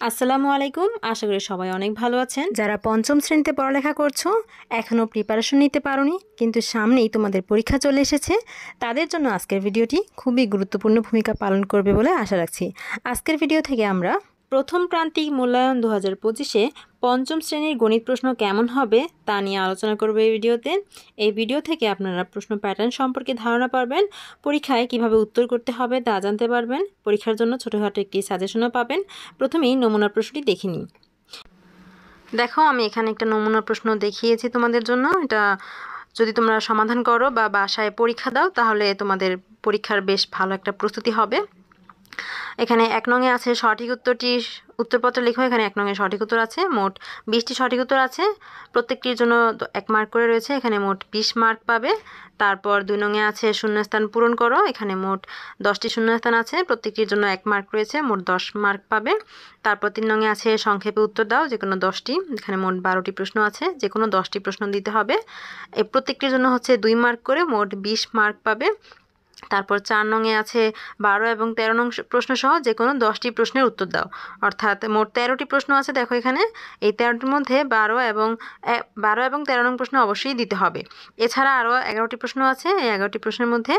আসসালামু আলাইকুম। আশা করি সবাই অনেক ভালো আছেন। যারা পঞ্চম শ্রেণীতে পড়ালেখা করছো, এখনও প্রিপারেশন নিতে পারোনি, কিন্তু সামনেই তোমাদের পরীক্ষা চলে এসেছে, তাদের জন্য আজকের ভিডিওটি খুবই গুরুত্বপূর্ণ ভূমিকা পালন করবে বলে আশা রাখছি। আজকের ভিডিও থেকে আমরা প্রথম প্রান্তিক মূল্যায়ন 2025-এ পঞ্চম শ্রেণীর গণিত প্রশ্ন কেমন হবে তা নিয়ে আলোচনা করব এই ভিডিওতে। এই ভিডিও থেকে আপনারা প্রশ্ন প্যাটার্ন সম্পর্কে ধারণা পাবেন, পরীক্ষায় কিভাবে উত্তর করতে হবে তা জানতে পারবেন, পরীক্ষার জন্য ছোটোখাটো একটি সাজেশনও পাবেন। প্রথমেই নমুনা প্রশ্নটি দেখে নিই। দেখো, আমি এখানে একটা নমুনা প্রশ্ন দেখিয়েছি তোমাদের জন্য। এটা যদি তোমরা সমাধান করো বা বাসায় পরীক্ষা দাও তাহলে তোমাদের পরীক্ষার বেশ ভালো একটা প্রস্তুতি হবে। এখানে 1 নংয়ে আছে সঠিক উত্তরটি, উত্তরপত্র লেখো। এখানে 1 নংয়ে সঠিক উত্তর আছে, মোট 20টি সঠিক উত্তর আছে, প্রত্যেকটির জন্য 1 মার্ক করে রয়েছে, এখানে মোট 20 মার্ক পাবে। তারপর 2 নংয়ে আছে শূন্যস্থান পূরণ করো, এখানে মোট 10টি শূন্যস্থান আছে, প্রত্যেকটির জন্য 1 মার্ক রয়েছে, মোট 10 মার্ক পাবে। তারপর 3 নংয়ে আছে সংক্ষেপে উত্তর দাও, যে কোনো 10টি, এখানে মোট 12টি প্রশ্ন আছে, যে কোনো 10টি প্রশ্ন দিতে হবে। এই প্রত্যেকটির জন্য হচ্ছে 2 মার্ক করে, মোট 20 মার্ক পাবে। তারপর 4 নংয়ে আছে 12 এবং 13 নং প্রশ্ন সহ যে কোনো 10টি প্রশ্নের উত্তর দাও, অর্থাৎ মোট 13টি প্রশ্ন আছে। দেখো এখানে এই 13টির মধ্যে 12 এবং 13 নং প্রশ্ন অবশ্যই দিতে হবে। এছাড়া আরও 11টি প্রশ্ন আছে, এই 11টি প্রশ্নের মধ্যে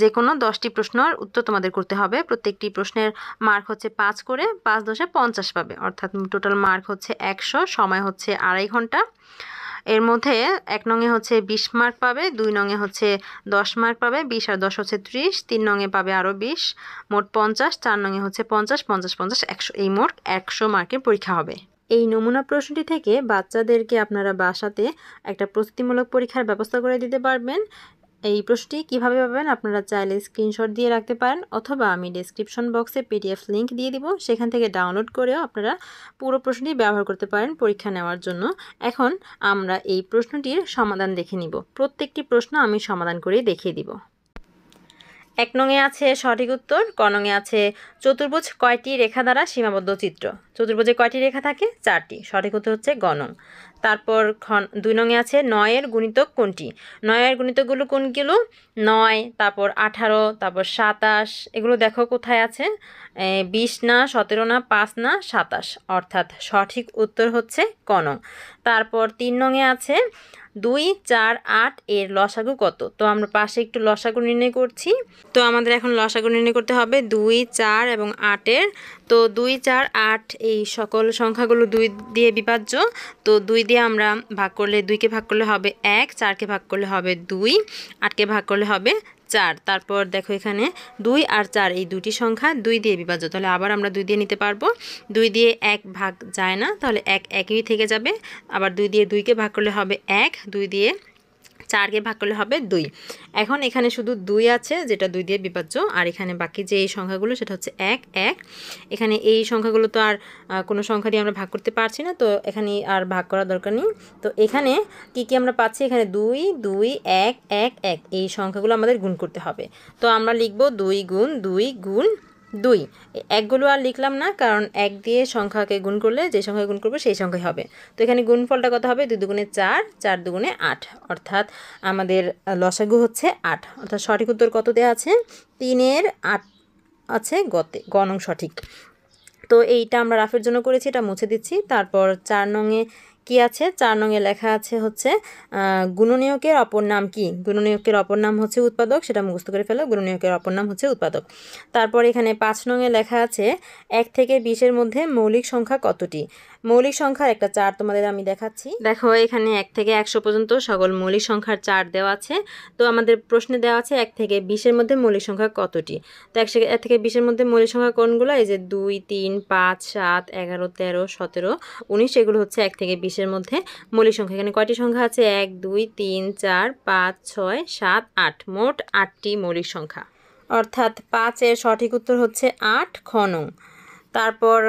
যে কোনো 10টি প্রশ্নের উত্তর তোমাদের করতে হবে। প্রত্যেকটি প্রশ্নের মার্ক হচ্ছে 5 করে, 5 × 50 পাবে, অর্থাৎ টোটাল মার্ক হচ্ছে 100, সময় হচ্ছে 2.5 ঘন্টা। এর মধ্যে 1 নংয়ে হচ্ছে 20 মার্ক পাবে, 2 নংয়ে হচ্ছে 10 মার্ক পাবে, 20 আর 10 হচ্ছে 30, 3 নংয়ে পাবে আরও 20, মোট 50, 4 নংয়ে হচ্ছে 50, 50, 50, 100, এই মোট 100 মার্কের পরীক্ষা হবে। এই নমুনা প্রশ্নটি থেকে বাচ্চাদেরকে আপনারা বাসাতে একটা প্রস্তুতিমূলক পরীক্ষার ব্যবস্থা করে দিতে পারবেন। এই প্রশ্নটি কীভাবে পাবেন আপনারা চাইলে স্ক্রিনশট দিয়ে রাখতে পারেন, অথবা আমি ডেসক্রিপশন বক্সে PDF লিঙ্ক দিয়ে দিব, সেখান থেকে ডাউনলোড করেও আপনারা পুরো প্রশ্নটি ব্যবহার করতে পারেন পরীক্ষা নেওয়ার জন্য। এখন আমরা এই প্রশ্নটির সমাধান দেখে নিব। প্রত্যেকটি প্রশ্ন আমি সমাধান করে দেখিয়ে দিব। 1 নংয়ে আছে সঠিক উত্তর, ক নংয়ে আছে চতুর্ভুজ কয়টি রেখা দ্বারা সীমাবদ্ধ চিত্র। চতুর্ভুজে কয়টি রেখা থাকে? 4টি, সঠিক উত্তর হচ্ছে গ নং। তারপর 2 নংয়ে আছে 9-এর গুণিতক কোনটি। 9-এর গুণিতকগুলো কোনগুলো? 9, তারপর 18, তারপর 27, এগুলো দেখো কোথায় আছে, 20 না, 17 না, 5 না, 27, অর্থাৎ সঠিক উত্তর হচ্ছে ক নং। তারপর 3 নংয়ে আছে 2, 4, 8 এর লসাগু কত। তো আমরা পাশে একটু লসাগু নির্ণয় করছি। তো আমাদের এখন লসাগু নির্ণয় করতে হবে 2, 4 এবং 8-এর। তো 2, 4, 8 এই সকল সংখ্যাগুলো 2 দিয়ে বিভাজ্য। তো 2 দিয়ে আমরা ভাগ করলে, 2কে ভাগ করলে হবে 1, 4কে ভাগ করলে হবে 2, 8কে ভাগ করলে হবে 4। তারপর দেখো এখানে 2 আর 4 এই দুটি সংখ্যা 2 দিয়ে বিভাজ্য, তাহলে আবার আমরা 2 দিয়ে নিতে পারবো। 2 দিয়ে 1 ভাগ যায় না, তাহলে 1 একই থেকে যাবে। আবার 2 দিয়ে 2কে ভাগ করলে হবে 1, 2 দিয়ে 4কে ভাগ করলে হবে 2। এখন এখানে শুধু 2 আছে, যেটা 2 দিয়ে বিভাজ্য, আর এখানে বাকি যে এই সংখ্যাগুলো সেটা হচ্ছে 1, 1। এখানে এই সংখ্যাগুলো তো আর কোনো সংখ্যা দিয়ে আমরা ভাগ করতে পারছি না, তো এখানে আর ভাগ করার দরকার নেই। তো এখানে কি আমরা পাচ্ছি? এখানে 2, 2, 1, 1, 1 এই সংখ্যাগুলো আমাদের গুণ করতে হবে। তো আমরা লিখব 2 গুণ 2 গুণ 2। একগুলো আর লিখলাম না, কারণ 1 দিয়ে সংখ্যাকে গুণ করলে যে সংখ্যাকে গুণ করবো সেই সংখ্যাই হবে। তো এখানে গুণফলটা কত হবে? 2 দুগুণে 4, 4 দুগুণে 8, অর্থাৎ আমাদের লসাগু হচ্ছে 8। অর্থাৎ সঠিক উত্তর কত দেওয়া আছে? 3-এর 8 আছে গ নং সঠিক। তো এইটা আমরা রাফের জন্য করেছি, এটা মুছে দিচ্ছি। তারপর 4 নংয়ে কি আছে? 4 নংয়ে লেখা আছে হচ্ছে গুণনীয়কের অপর নাম কি। গুণনীয়কের অপর নাম হচ্ছে উৎপাদক, সেটা মুখস্থ করে ফেলো। গুণনীয়কের অপর নাম হচ্ছে উৎপাদক। তারপর এখানে 5 নংয়ে লেখা আছে 1 থেকে 20-এর মধ্যে মৌলিক সংখ্যা কতটি। মৌলিক সংখ্যার একটা চার্ট তোমাদের আমি দেখাচ্ছি। দেখো এখানে 1 থেকে 100 পর্যন্ত সকল মৌলিক সংখ্যার চার্ট দেওয়া আছে। তো আমাদের প্রশ্নে দেওয়া আছে 1 থেকে 20-এর মধ্যে মৌলিক সংখ্যা কতটি। তো 1 থেকে 20-এর মধ্যে মৌলিক সংখ্যা কোনগুলো? এই যে 2, 3, 5, 7, 11, 13, 17, 19, এগুলো হচ্ছে 1 থেকে 20-এর মধ্যে মৌলিক সংখ্যা। এখানে কয়টি সংখ্যা আছে? 1, 2, 3, 4, 5, 6, 7, 8, মোট 8টি মৌলিক সংখ্যা, অর্থাৎ 5-এর সঠিক উত্তর হচ্ছে 8, খ নং। তারপর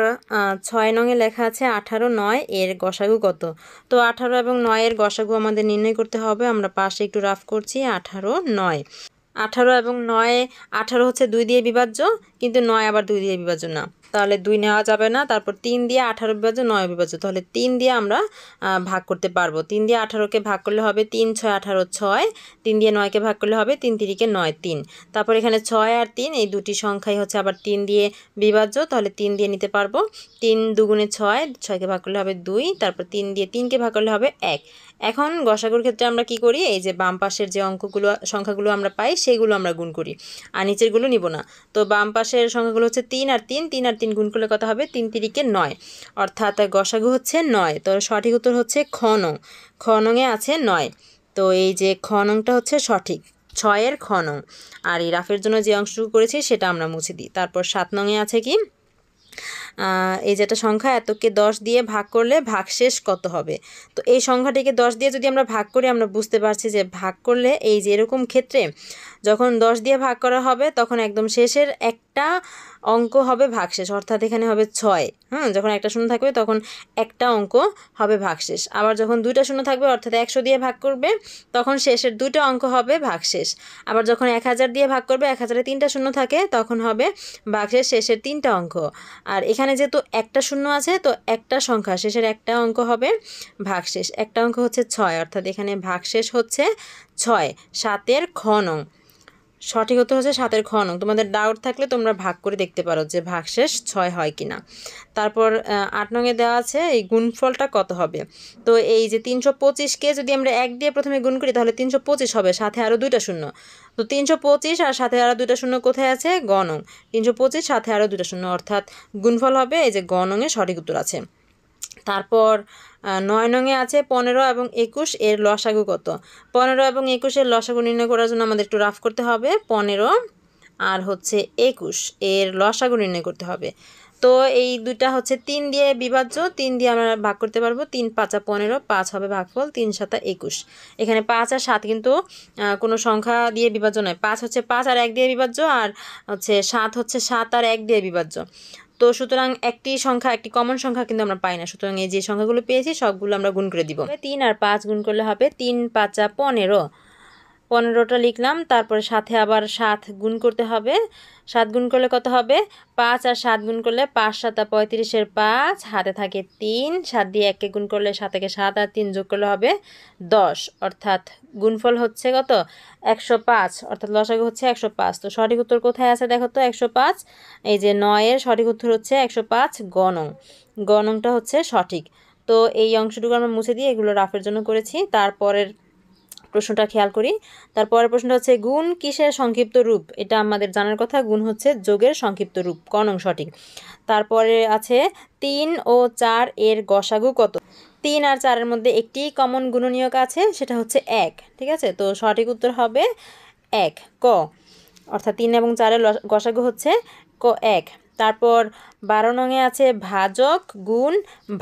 6 নংয়ে লেখা আছে 18, 9 এর গসাগু কত। তো 18 এবং 9 এর গসাগু আমাদের নির্ণয় করতে হবে। আমরা পাশে একটু রাফ করছি। 18, 9, 18 এবং 9, 18 হচ্ছে 2 দিয়ে বিভাজ্য, কিন্তু 9 আবার 2 দিয়ে বিভাজ্য না। তাহলে 2 নেওয়া যাবে না। তারপর 3 দিয়ে 18 বিভাজ্য 9 বিভাজ্য, তাহলে 3 দিয়ে আমরা ভাগ করতে পারবো। 3 দিয়ে 18কে ভাগ করলে হবে 3 6 18 6, 3 দিয়ে 9কে ভাগ করলে হবে 3 3 9 3। তারপর এখানে 6 আর 3 এই দুটি সংখ্যাই হচ্ছে আবার 3 দিয়ে বিভাজ্য, তাহলে 3 দিয়ে নিতে পারবো। 3 দুগুণে 6, 6কে ভাগ করলে হবে 2, তারপর 3 দিয়ে 3কে ভাগ করলে হবে 1। এখন গসাগুর ক্ষেত্রে আমরা কি করি, এই যে বাম পাশের যে সংখ্যাগুলো আমরা পাই সেগুলো আমরা গুণ করি, আর নিচেরগুলো নিব না। তো বাম পাশের সংখ্যাগুলো হচ্ছে 3 আর 3, 3 আর 3 গুণ করলে কত হবে 3 3 9, অর্থাৎ গসাগু হচ্ছে 9। তো সঠিক উত্তর হচ্ছে খ নং। খ নংয়ে আছে 9। তো এই যে খ নংটা হচ্ছে সঠিক, 6-এর খ নং। আর এই রাফের জন্য যে অংশটুকু করেছি সেটা আমরা মুছে দিই। তারপর 7 নংয়ে আছে কি, এই যেটা সংখ্যা এতকে 10 দিয়ে ভাগ করলে ভাগশেষ কত হবে। তো এই সংখ্যাটিকে 10 দিয়ে যদি আমরা ভাগ করি, আমরা বুঝতে পারছি যে ভাগ করলে এই যে এরকম ক্ষেত্রে যখন 10 দিয়ে ভাগ করা হবে তখন একদম শেষের একটা অঙ্ক হবে ভাগশেষ, অর্থাৎ এখানে হবে 6। যখন একটা শূন্য থাকবে তখন একটা অঙ্ক হবে ভাগশেষ। আবার যখন 2টা শূন্য থাকবে অর্থাৎ 100 দিয়ে ভাগ করবে তখন শেষের 2টা অঙ্ক হবে ভাগশেষ। আবার যখন 1000 দিয়ে ভাগ করবে, 1000-এ 3টা শূন্য থাকে, তখন হবে ভাগশেষ শেষের 3টা অঙ্ক। আর এখানে যেহেতু একটা শূন্য আছে, তো একটা সংখ্যা শেষের একটা অঙ্ক হবে ভাগশেষ। একটা অঙ্ক হচ্ছে 6, অর্থাৎ এখানে ভাগশেষ হচ্ছে 6। 7-এর খ নং। সঠিক উত্তর হচ্ছে 7-এর খ নং। তোমাদের ডাউট থাকলে তোমরা ভাগ করে দেখতে পারো যে ভাগশেষ 6 হয় কিনা। তারপর 8 নংয়ে দেওয়া আছে এই গুণফলটা কত হবে। তো এই যে 325কে যদি আমরা 1 দিয়ে প্রথমে গুণ করি তাহলে 325 হবে, সাথে আরও 2টা শূন্য। তো 325 আর সাথে আরও 2টা শূন্য কোথায় আছে, গ নং। 325 সাথে আরও 2টা শূন্য, অর্থাৎ গুণফল হবে এই যে গ নংয়ে সঠিক উত্তর আছে। তারপর 9 নংয়ে আছে 15 এবং 21 এর লসাগু কত। 15 এবং 21 এর লসাগু নির্ণয় করার জন্য আমাদের একটু রাফ করতে হবে। 15 আর হচ্ছে 21 এর লসাগু নির্ণয় করতে হবে। তো এই দুইটা হচ্ছে 3 দিয়ে বিভাজ্য, 3 দিয়ে আমরা ভাগ করতে পারবো। 3 5 15, 5 হবে ভাগফল, 3 7 21। এখানে 5 আর 7 কিন্তু কোনো সংখ্যা দিয়ে বিভাজ্য নয়। 5 হচ্ছে 5 আর 1 দিয়ে বিভাজ্য, আর হচ্ছে 7 হচ্ছে 7 আর 1 দিয়ে বিভাজ্য। তো সুতরাং একটি সংখ্যা, একটি কমন সংখ্যা কিন্তু আমরা পাই না। সুতরাং এই যে সংখ্যাগুলো পেয়েছি সবগুলো আমরা গুণ করে দিব। 3 আর 5 গুণ করলে হবে 3 5 15। 15টা লিখলাম, তারপরে সাথে আবার 7 গুণ করতে হবে। 7 গুণ করলে কত হবে, 5 আর 7 গুণ করলে 5 7 35-এর 5, হাতে থাকে 3, 7 দিয়ে 1কে গুণ করলে 7 থেকে 7 আর 3 যোগ করলে হবে 10, অর্থাৎ গুণফল হচ্ছে কত 105, অর্থাৎ লসাগু হচ্ছে 105। তো সঠিক উত্তর কোথায় আছে দেখো তো, 105। এই যে 9-এর সঠিক উত্তর হচ্ছে 105, গ নং। গ নংটা হচ্ছে সঠিক। তো এই অংশটুকু আমরা মুছে দিয়ে এগুলো রাফের জন্য করেছি। তারপরের প্রশ্নটা খেয়াল করি। তারপরের প্রশ্নটা হচ্ছে গুণ কিসের সংক্ষিপ্ত রূপ। এটা আমাদের জানার কথা, গুণ হচ্ছে যোগের সংক্ষিপ্ত রূপ, ক নং সঠিক। তারপরে আছে 3 ও 4 এর গসাগু কত। 3 আর 4-এর মধ্যে একটি কমন গুণনীয়ক আছে, সেটা হচ্ছে 1। ঠিক আছে, তো সঠিক উত্তর হবে 1, ক। অর্থাৎ 3 এবং 4-এর গসাগু হচ্ছে 1। তারপর 12 নংয়ে আছে ভাজক গুণ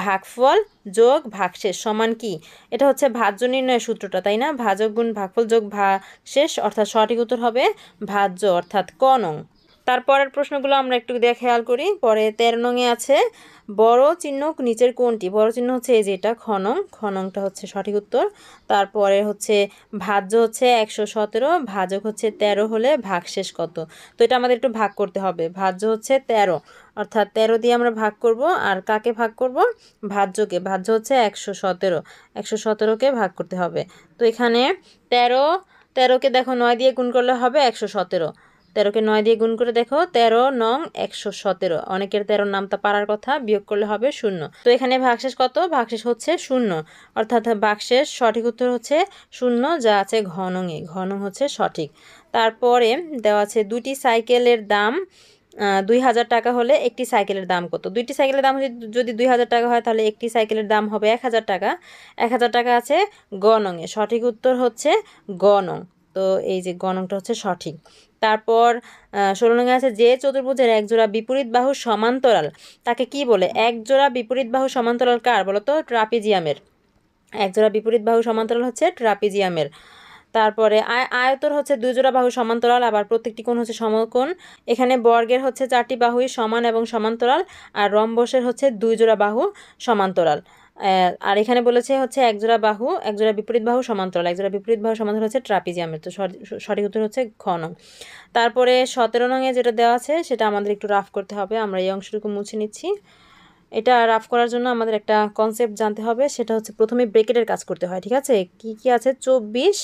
ভাগফল যোগ ভাগশেষ সমান কি। এটা হচ্ছে ভাজ্য নির্ণয়ের সূত্রটা, তাই না। ভাজক গুণ ভাগফল যোগ ভাগশেষ, অর্থাৎ সঠিক উত্তর হবে ভাজ্য, অর্থাৎ ক নং। তারপরের প্রশ্নগুলো আমরা একটু খেয়াল করি। পরে 13 নংয়ে আছে বড় চিহ্ন নিচের কোনটি। বড় চিহ্ন হচ্ছে এই যে এটা, খ নং। খ নংটা হচ্ছে সঠিক উত্তর। তারপরে হচ্ছে ভাজ্য হচ্ছে 117, ভাজক হচ্ছে 13 হলে ভাগশেষ কত। তো এটা আমাদের একটু ভাগ করতে হবে। ভাজ্য হচ্ছে 13, অর্থাৎ 13 দিয়ে আমরা ভাগ করব। আর কাকে ভাগ করব, ভাজ্যকে। ভাজ্য হচ্ছে 117, 117কে ভাগ করতে হবে। তো এখানে 13কে দেখো 9 দিয়ে গুণ করলে হবে 117। 13কে 9 দিয়ে গুণ করে দেখো, 13 নং 117। অনেকের 13 নামটা পারার কথা, বিয়োগ করলে হবে 0। তো এখানে ভাগশেষ কত, ভাগশেষ হচ্ছে 0, অর্থাৎ ভাগশেষ সঠিক উত্তর হচ্ছে 0, যা আছে ঘ নংয়ে। ঘ নং হচ্ছে সঠিক। তারপরে দেওয়া আছে দুটি সাইকেলের দাম 2000 টাকা হলে একটি সাইকেলের দাম কত। দুইটি সাইকেলের দাম যদি 2000 টাকা হয় তাহলে একটি সাইকেলের দাম হবে 1000 টাকা। 1000 টাকা আছে গ নংয়ে। সঠিক উত্তর হচ্ছে গ নং। তো এই যে গ নংটা হচ্ছে সঠিক। তারপর 16 নংয়ে আছে যে চতুর্ভুজের একজোড়া বিপরীত বাহু সমান্তরাল তাকে কি বলে। একজোড়া বিপরীত বাহু সমান্তরাল কার বলো তো, ট্রাপিজিয়ামের। একজোড়া বিপরীত বাহু সমান্তরাল হচ্ছে ট্রাপিজিয়ামের। তারপরে আয়তর হচ্ছে 2 জোড়া বাহু সমান্তরাল, আবার প্রত্যেকটি কোণ হচ্ছে সমকোণ। এখানে বর্গের হচ্ছে 4টি বাহুই সমান এবং সমান্তরাল, আর রম্বসের হচ্ছে 2 জোড়া বাহু সমান্তরাল। আর এখানে বলেছে হচ্ছে এক জোড়া বাহু, এক জোড়া বিপরীত বাহু সমান্তরাল, এক জোড়া বিপরীত বাহু সমান্তরাল হচ্ছে ট্রাপিজিয়ামের। তো সঠিক উত্তর হচ্ছে ঘ নং। তারপরে 17 নংয়ে যেটা দেওয়া আছে সেটা আমাদের একটু রাফ করতে হবে। আমরা এই অংশটুকু মুছে নিচ্ছি। এটা রাফ করার জন্য আমাদের একটা কনসেপ্ট জানতে হবে, সেটা হচ্ছে প্রথমে ব্রেকেটের কাজ করতে হয়। ঠিক আছে, কি কি আছে? 24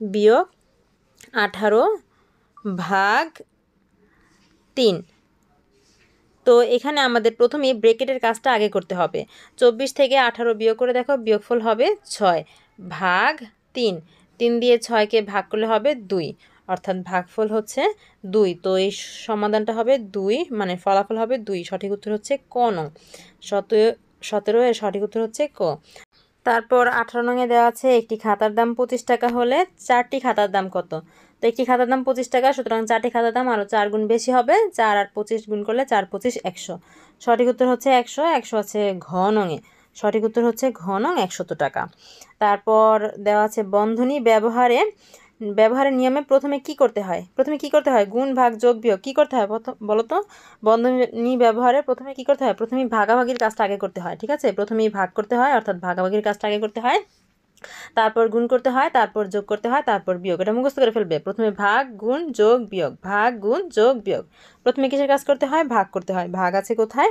বিয়োগ 18 ভাগ 3। তো এখানে আমাদের প্রথমেই ব্রেকেটের কাজটা আগে করতে হবে। 24 থেকে 18 বিয়োগ করে দেখো, বিয়োগফল হবে 6 ভাগ 3। 3 দিয়ে 6কে ভাগ করলে হবে 2, অর্থাৎ ভাগফল হচ্ছে 2। তো এই সমাধানটা হবে 2, মানে ফলাফল হবে 2। সঠিক উত্তর হচ্ছে ক নং। 17 এর সঠিক উত্তর হচ্ছে ক। তারপর 18 নংয়ে দেওয়া আছে একটি খাতার দাম 25 টাকা হলে 4টি খাতার দাম কত? তো একটি খাতার দাম 25 টাকা, সুতরাং 4টি খাতার দাম আরও 4 গুণ বেশি হবে। 4 আর 25 গুণ করলে 4 25 100। সঠিক উত্তর হচ্ছে 100। 100 আছে ঘ নংয়ে। সঠিক উত্তর হচ্ছে ঘ নং, 100 টাকা। তারপর দেওয়া আছে বন্ধনী ব্যবহারের নিয়মে প্রথমে কি করতে হয়? প্রথমে কি করতে হয়? গুণ ভাগ যোগ বিয়োগ। কি করতে হয় বলো তো? বন্ধনী ব্যবহারে প্রথমে কি করতে হয়? প্রথমেই ভাগাভাগির কাজটা আগে করতে হয়। ঠিক আছে, প্রথমেই ভাগ করতে হয়, অর্থাৎ ভাগাভাগির কাজটা আগে করতে হয়, তারপর গুণ করতে হয়, তারপর যোগ করতে হয়, তারপর বিয়োগ। এটা মুখস্থ করে ফেলবে। প্রথমে ভাগ গুণ যোগ বিয়োগ, ভাগ গুণ যোগ বিয়োগ। প্রথমে কিসের কাজ করতে হয়? ভাগ করতে হয়। ভাগ আছে কোথায়?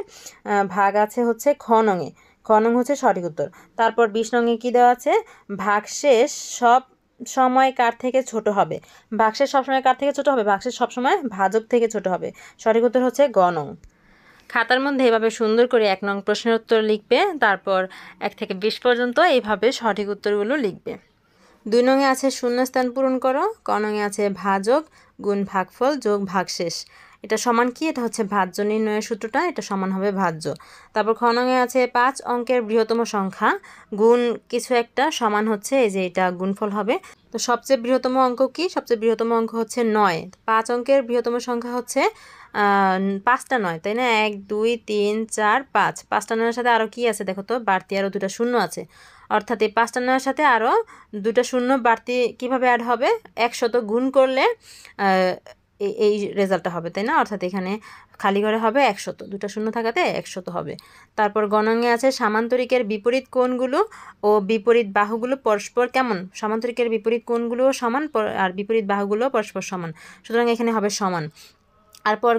ভাগ আছে হচ্ছে খ নংয়ে। খ নং হচ্ছে সঠিক উত্তর। তারপর 20 নংয়ে কি দেওয়া আছে? ভাগশেষ সব সময় কার থেকে ছোট হবে? ভাগশেষ সবসময় কার থেকে ছোট হবে? ভাগশেষ সবসময় ভাজক থেকে ছোট হবে। সঠিক উত্তর হচ্ছে গ নং। খাতার মধ্যে এভাবে সুন্দর করে 1 নং প্রশ্নের উত্তর লিখবে, তারপর 1 থেকে 20 পর্যন্ত এইভাবে সঠিক উত্তরগুলো লিখবে। 2 নংয়ে আছে শূন্যস্থান পূরণ করো। ক নংয়ে আছে ভাজক গুণ ভাগফল যোগ ভাগশেষ। এটা সমান কি? এটা হচ্ছে ভাজ্য নির্ণয়ের সূত্রটা, এটা সমান হবে ভাজ্য। তারপর খ নংয়ে আছে 5 অঙ্কের বৃহত্তম সংখ্যা গুণ কিছু একটা সমান হচ্ছে এই যে এটা গুণফল হবে। তো সবচেয়ে বৃহত্তম অঙ্ক কি? সবচেয়ে বৃহত্তম অঙ্ক হচ্ছে 9। 5 অঙ্কের বৃহত্তম সংখ্যা হচ্ছে 5টা 9, তাই না? 1 2 3 4 5। 5টা 9-এর সাথে আরও কি আছে দেখো তো? বাড়তি আরও 2টা শূন্য আছে, অর্থাৎ এই 5টা 9-এর সাথে আরও 2টা শূন্য বাড়তি কিভাবে অ্যাড হবে? 100 গুণ করলে এই রেজাল্টটা হবে, তাই না? অর্থাৎ এখানে খালি ঘরে হবে 100, 2টা শূন্য থাকাতে 100 হবে। তারপর গণাঙ্গে আছে সামান্তরিকের বিপরীত কোণগুলো ও বিপরীত বাহুগুলো পরস্পর কেমন? সামান্তরিকের বিপরীত কোণগুলোও সমান আর বিপরীত বাহুগুলো পরস্পর সমান, সুতরাং এখানে হবে সমান। তারপর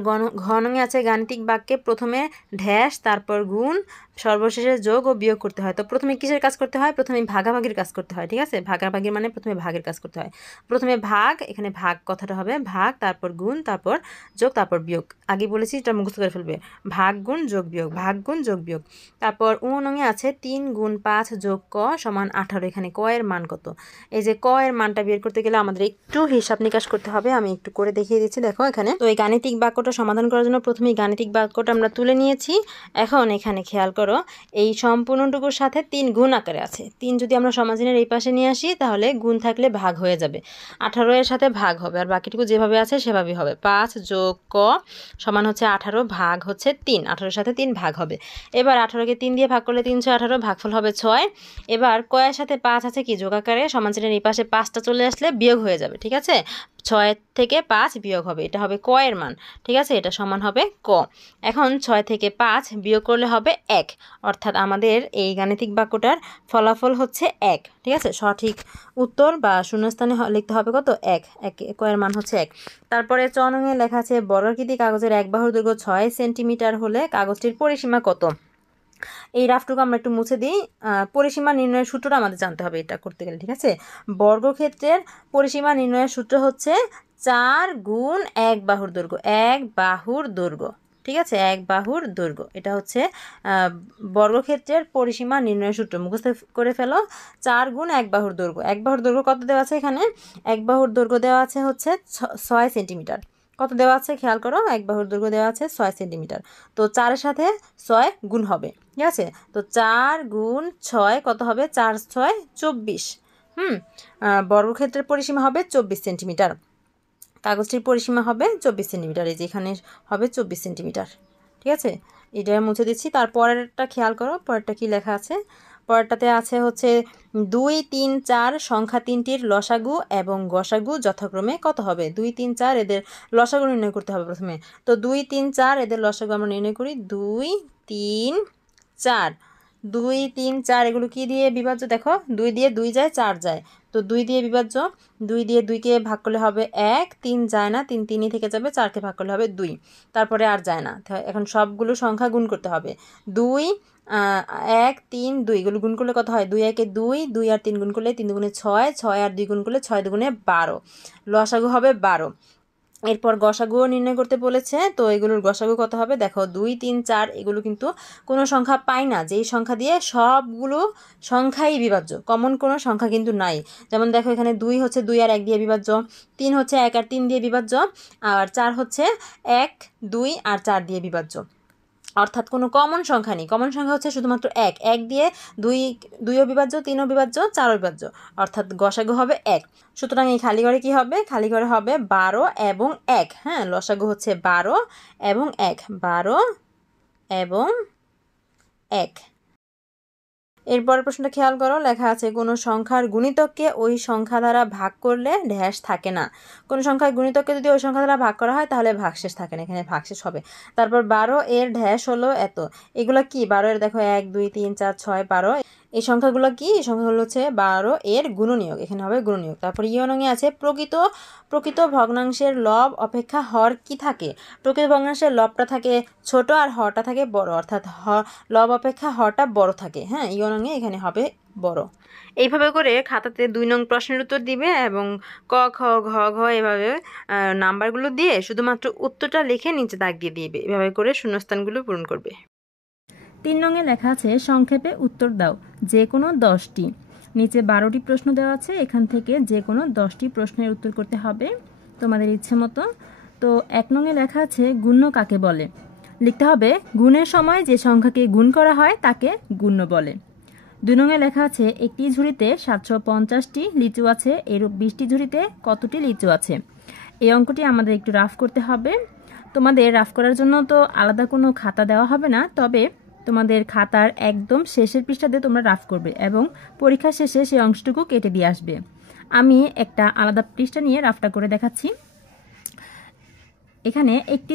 ঘ নংয়ে আছে গাণিতিক বাক্যে প্রথমে ড্যাশ, তারপর গুণ, সর্বশেষে যোগ ও বিয়োগ করতে হয়। তো প্রথমে কিসের কাজ করতে হয়? প্রথমে ভাগাভাগির কাজ করতে হয়। ঠিক আছে, ভাগাভাগির মানে প্রথমে ভাগের কাজ করতে হয়। প্রথমে ভাগ, এখানে ভাগ কথাটা হবে ভাগ, তারপর গুণ, তারপর যোগ, তারপর বিয়োগ। আগে বলেছি এটা মুখস্থ করে ফেলবে। ভাগ গুণ যোগ বিয়োগ, ভাগ গুণ যোগ বিয়োগ। তারপর নংয়ে আছে 3 গুণ 5 যোগ ক সমান 18। এখানে ক এর মান কত? এই যে ক এর মানটা বের করতে গেলে আমাদের একটু হিসাব নিকাশ করতে হবে। আমি একটু করে দেখিয়ে দিচ্ছি, দেখো এখানে। তো এই গাণিতিক বাক্যটা সমাধান করার জন্য প্রথমেই গাণিতিক বাক্যটা আমরা তুলে নিয়েছি। এখন এখানে খেয়াল করো, এই সম্পূর্ণটুকুর সাথে 3 গুণ আকারে আছে। 3 যদি আমরা সমাধানের এই পাশে নিয়ে আসি তাহলে গুণ থাকলে ভাগ হয়ে যাবে, 18 এর সাথে ভাগ হবে, আর বাকিটুকু যেভাবে আছে সেভাবেই হবে। 5 যোগ ক সমান হচ্ছে 18, ভাগ হচ্ছে 3, 18-এর সাথে 3 ভাগ হবে। এবার 18কে 3 দিয়ে ভাগ করলে 318, ভাগফল হবে 6। এবার ক এর সাথে 5 আছে কি যোগ আকারে, সমানচিহ্নের এই পাশে 5টা চলে আসলে বিয়োগ হয়ে যাবে। ঠিক আছে, 6 থেকে 5 বিয়োগ হবে, এটা হবে ক এর মান। ঠিক আছে, এটা সমান হবে ক। এখন 6 থেকে 5 বিয়োগ করলে হবে 1, অর্থাৎ আমাদের এই গাণিতিক বাক্যটার ফলাফল হচ্ছে 1। ঠিক আছে, সঠিক উত্তর বা শূন্যস্থানে লিখতে হবে কত? 1। ক এর মান হচ্ছে 1। তারপরে চ নংয়ে লেখা আছে বর্গাকৃতি কাগজের এক বাহুর দৈর্ঘ্য 6 সেন্টিমিটার হলে কাগজটির পরিসীমা কত? এই রাফটুকু আমরা একটু মুছে দিই। পরিসীমা নির্ণয়ের সূত্রটা আমাদের জানতে হবে এটা করতে গেলে। ঠিক আছে, বর্গক্ষেত্রের পরিসীমা নির্ণয়ের সূত্র হচ্ছে 4 গুণ 1 বাহুর দৈর্ঘ্য, 1 বাহুর দৈর্ঘ্য। ঠিক আছে, 1 বাহুর দৈর্ঘ্য, এটা হচ্ছে বর্গক্ষেত্রের পরিসীমা নির্ণয়ের সূত্র। মুখস্থ করে ফেলো, 4 গুণ 1 বাহুর দৈর্ঘ্য। 1 বাহুর দৈর্ঘ্য কত দেওয়া আছে এখানে? 1 বাহুর দৈর্ঘ্য দেওয়া আছে হচ্ছে 6 সেন্টিমিটার। কত দেওয়া আছে খেয়াল করো, 1 বাহুর দৈর্ঘ্য দেওয়া আছে 6 সেন্টিমিটার। তো 4-এর সাথে 6 গুণ হবে। ঠিক আছে, তো 4 গুণ 6 কত হবে? 4 6 24। বর্গক্ষেত্রের পরিসীমা হবে 24 সেন্টিমিটার, কাগজটির পরিসীমা হবে 24 সেন্টিমিটার। এই যে এখানে হবে 24 সেন্টিমিটার। ঠিক আছে, এটা মুছে দিচ্ছি। তারপরেরটা খেয়াল করো, পরেরটা কি লেখা আছে? পরেরটাতে আছে হচ্ছে 2, 3, 4 সংখ্যা তিনটির লসাগু এবং গসাগু যথাক্রমে কত হবে? 2, 3, 4 এদের লসাগু নির্ণয় করতে হবে প্রথমে। তো 2, 3, 4 এদের লসাগু আমরা নির্ণয় করি। 2, 3, 4 2, 3, 4 এগুলো কি দিয়ে বিভাজ্য? দেখো 2 দিয়ে 2 যায় 4 যায়, তো 2 দিয়ে বিভাজ্য। 2 দিয়ে 2কে ভাগ করলে হবে 1, 3 যায় না, 3 3ই থেকে যাবে, 4কে ভাগ করলে হবে 2, তারপরে আর যায় না। এখন সবগুলো সংখ্যা গুণ করতে হবে। 2, 1, 3, 2 এগুলো গুণ করলে কত হয়? 2 1 2, 2 আর 3 গুণ করলে 3 দুগুণে 6, 6 আর 2 গুণ করলে 6 দুগুণে 12, লসাগু হবে 12। এরপর গসাগুও নির্ণয় করতে বলেছে, তো এগুলোর গসাগু কত হবে? দেখো 2, 3, 4 এগুলো কিন্তু কোনো সংখ্যা পাই না যেই সংখ্যা দিয়ে সবগুলো সংখ্যাই বিভাজ্য, কমন কোনো সংখ্যা কিন্তু নাই। যেমন দেখো এখানে 2 হচ্ছে 2 আর 1 দিয়ে বিভাজ্য, 3 হচ্ছে 1 আর 3 দিয়ে বিভাজ্য, আর 4 হচ্ছে 1, 2 আর 4 দিয়ে বিভাজ্য। অর্থাৎ কোনো কমন সংখ্যা নেই। কমন সংখ্যা হচ্ছে শুধুমাত্র 1, 1 দিয়ে 2ও বিভাজ্য, 3ও বিভাজ্য, 4ও বিভাজ্য, অর্থাৎ গসাগু হবে 1। সুতরাং এই খালি ঘরে কি হবে? খালি ঘরে হবে 12 এবং 1। হ্যাঁ, লসাগু হচ্ছে 12 এবং 1, 12 এবং 1। এরপরের প্রশ্নটা খেয়াল করো, লেখা আছে কোনো সংখ্যার গুণিতককে ওই সংখ্যা দ্বারা ভাগ করলে ড্যাশ থাকে না। কোনো সংখ্যার গুণিতককে যদি ওই সংখ্যা দ্বারা ভাগ করা হয় তাহলে ভাগশেষ থাকে না, এখানে ভাগশেষ হবে। তারপর 12 এর ড্যাশ হলো এত। এগুলো কি? 12 এর দেখো 1, 2, 3, 4, 6, 12, এই সংখ্যাগুলো কি? এই সংখ্যাগুলো হচ্ছে 12 এর গুণনীয়ক, এখানে হবে গুণনীয়ক। তারপর ইয়নঙে আছে প্রকৃত ভগ্নাংশের লব অপেক্ষা হর কি থাকে? প্রকৃত ভগ্নাংশের লবটা থাকে ছোট আর হরটা থাকে বড়, অর্থাৎ লব অপেক্ষা হরটা বড় থাকে। হ্যাঁ, ইয়নঙে এখানে হবে বড়। এইভাবে করে খাতাতে 2 নং প্রশ্নের উত্তর দিবে এবং ক খ ঘ ঘ এভাবে নাম্বারগুলো দিয়ে শুধুমাত্র উত্তরটা লিখে নিচে দাগ দিয়ে দিবে। এভাবে করে শূন্যস্থানগুলো পূরণ করবে। 3 নংয়ে লেখা আছে সংক্ষেপে উত্তর দাও যে কোনো 10টি। নিচে 12টি প্রশ্ন দেওয়া আছে, এখান থেকে যে কোনো 10টি প্রশ্নের উত্তর করতে হবে তোমাদের ইচ্ছে মতো। তো 1 নংয়ে লেখা আছে গুণ্য কাকে বলে? লিখতে হবে গুণের সময় যে সংখ্যাকে গুণ করা হয় তাকে গুণ্য বলে। 2 নংয়ে লেখা আছে একটি ঝুড়িতে 750টি লিচু আছে, এরূপ 20টি ঝুড়িতে কতটি লিচু আছে? এই অঙ্কটি আমাদের একটু রাফ করতে হবে। তোমাদের রাফ করার জন্য তো আলাদা কোনো খাতা দেওয়া হবে না, তবে তোমাদের খাতার একদম শেষের পৃষ্ঠাতে তোমরা রাফ করবে এবং পরীক্ষা শেষে সেই অংশটুকু কেটে দিয়ে আসবে। আমি একটা আলাদা পৃষ্ঠা নিয়ে রাফটা করে দেখাচ্ছি। এখানে একটি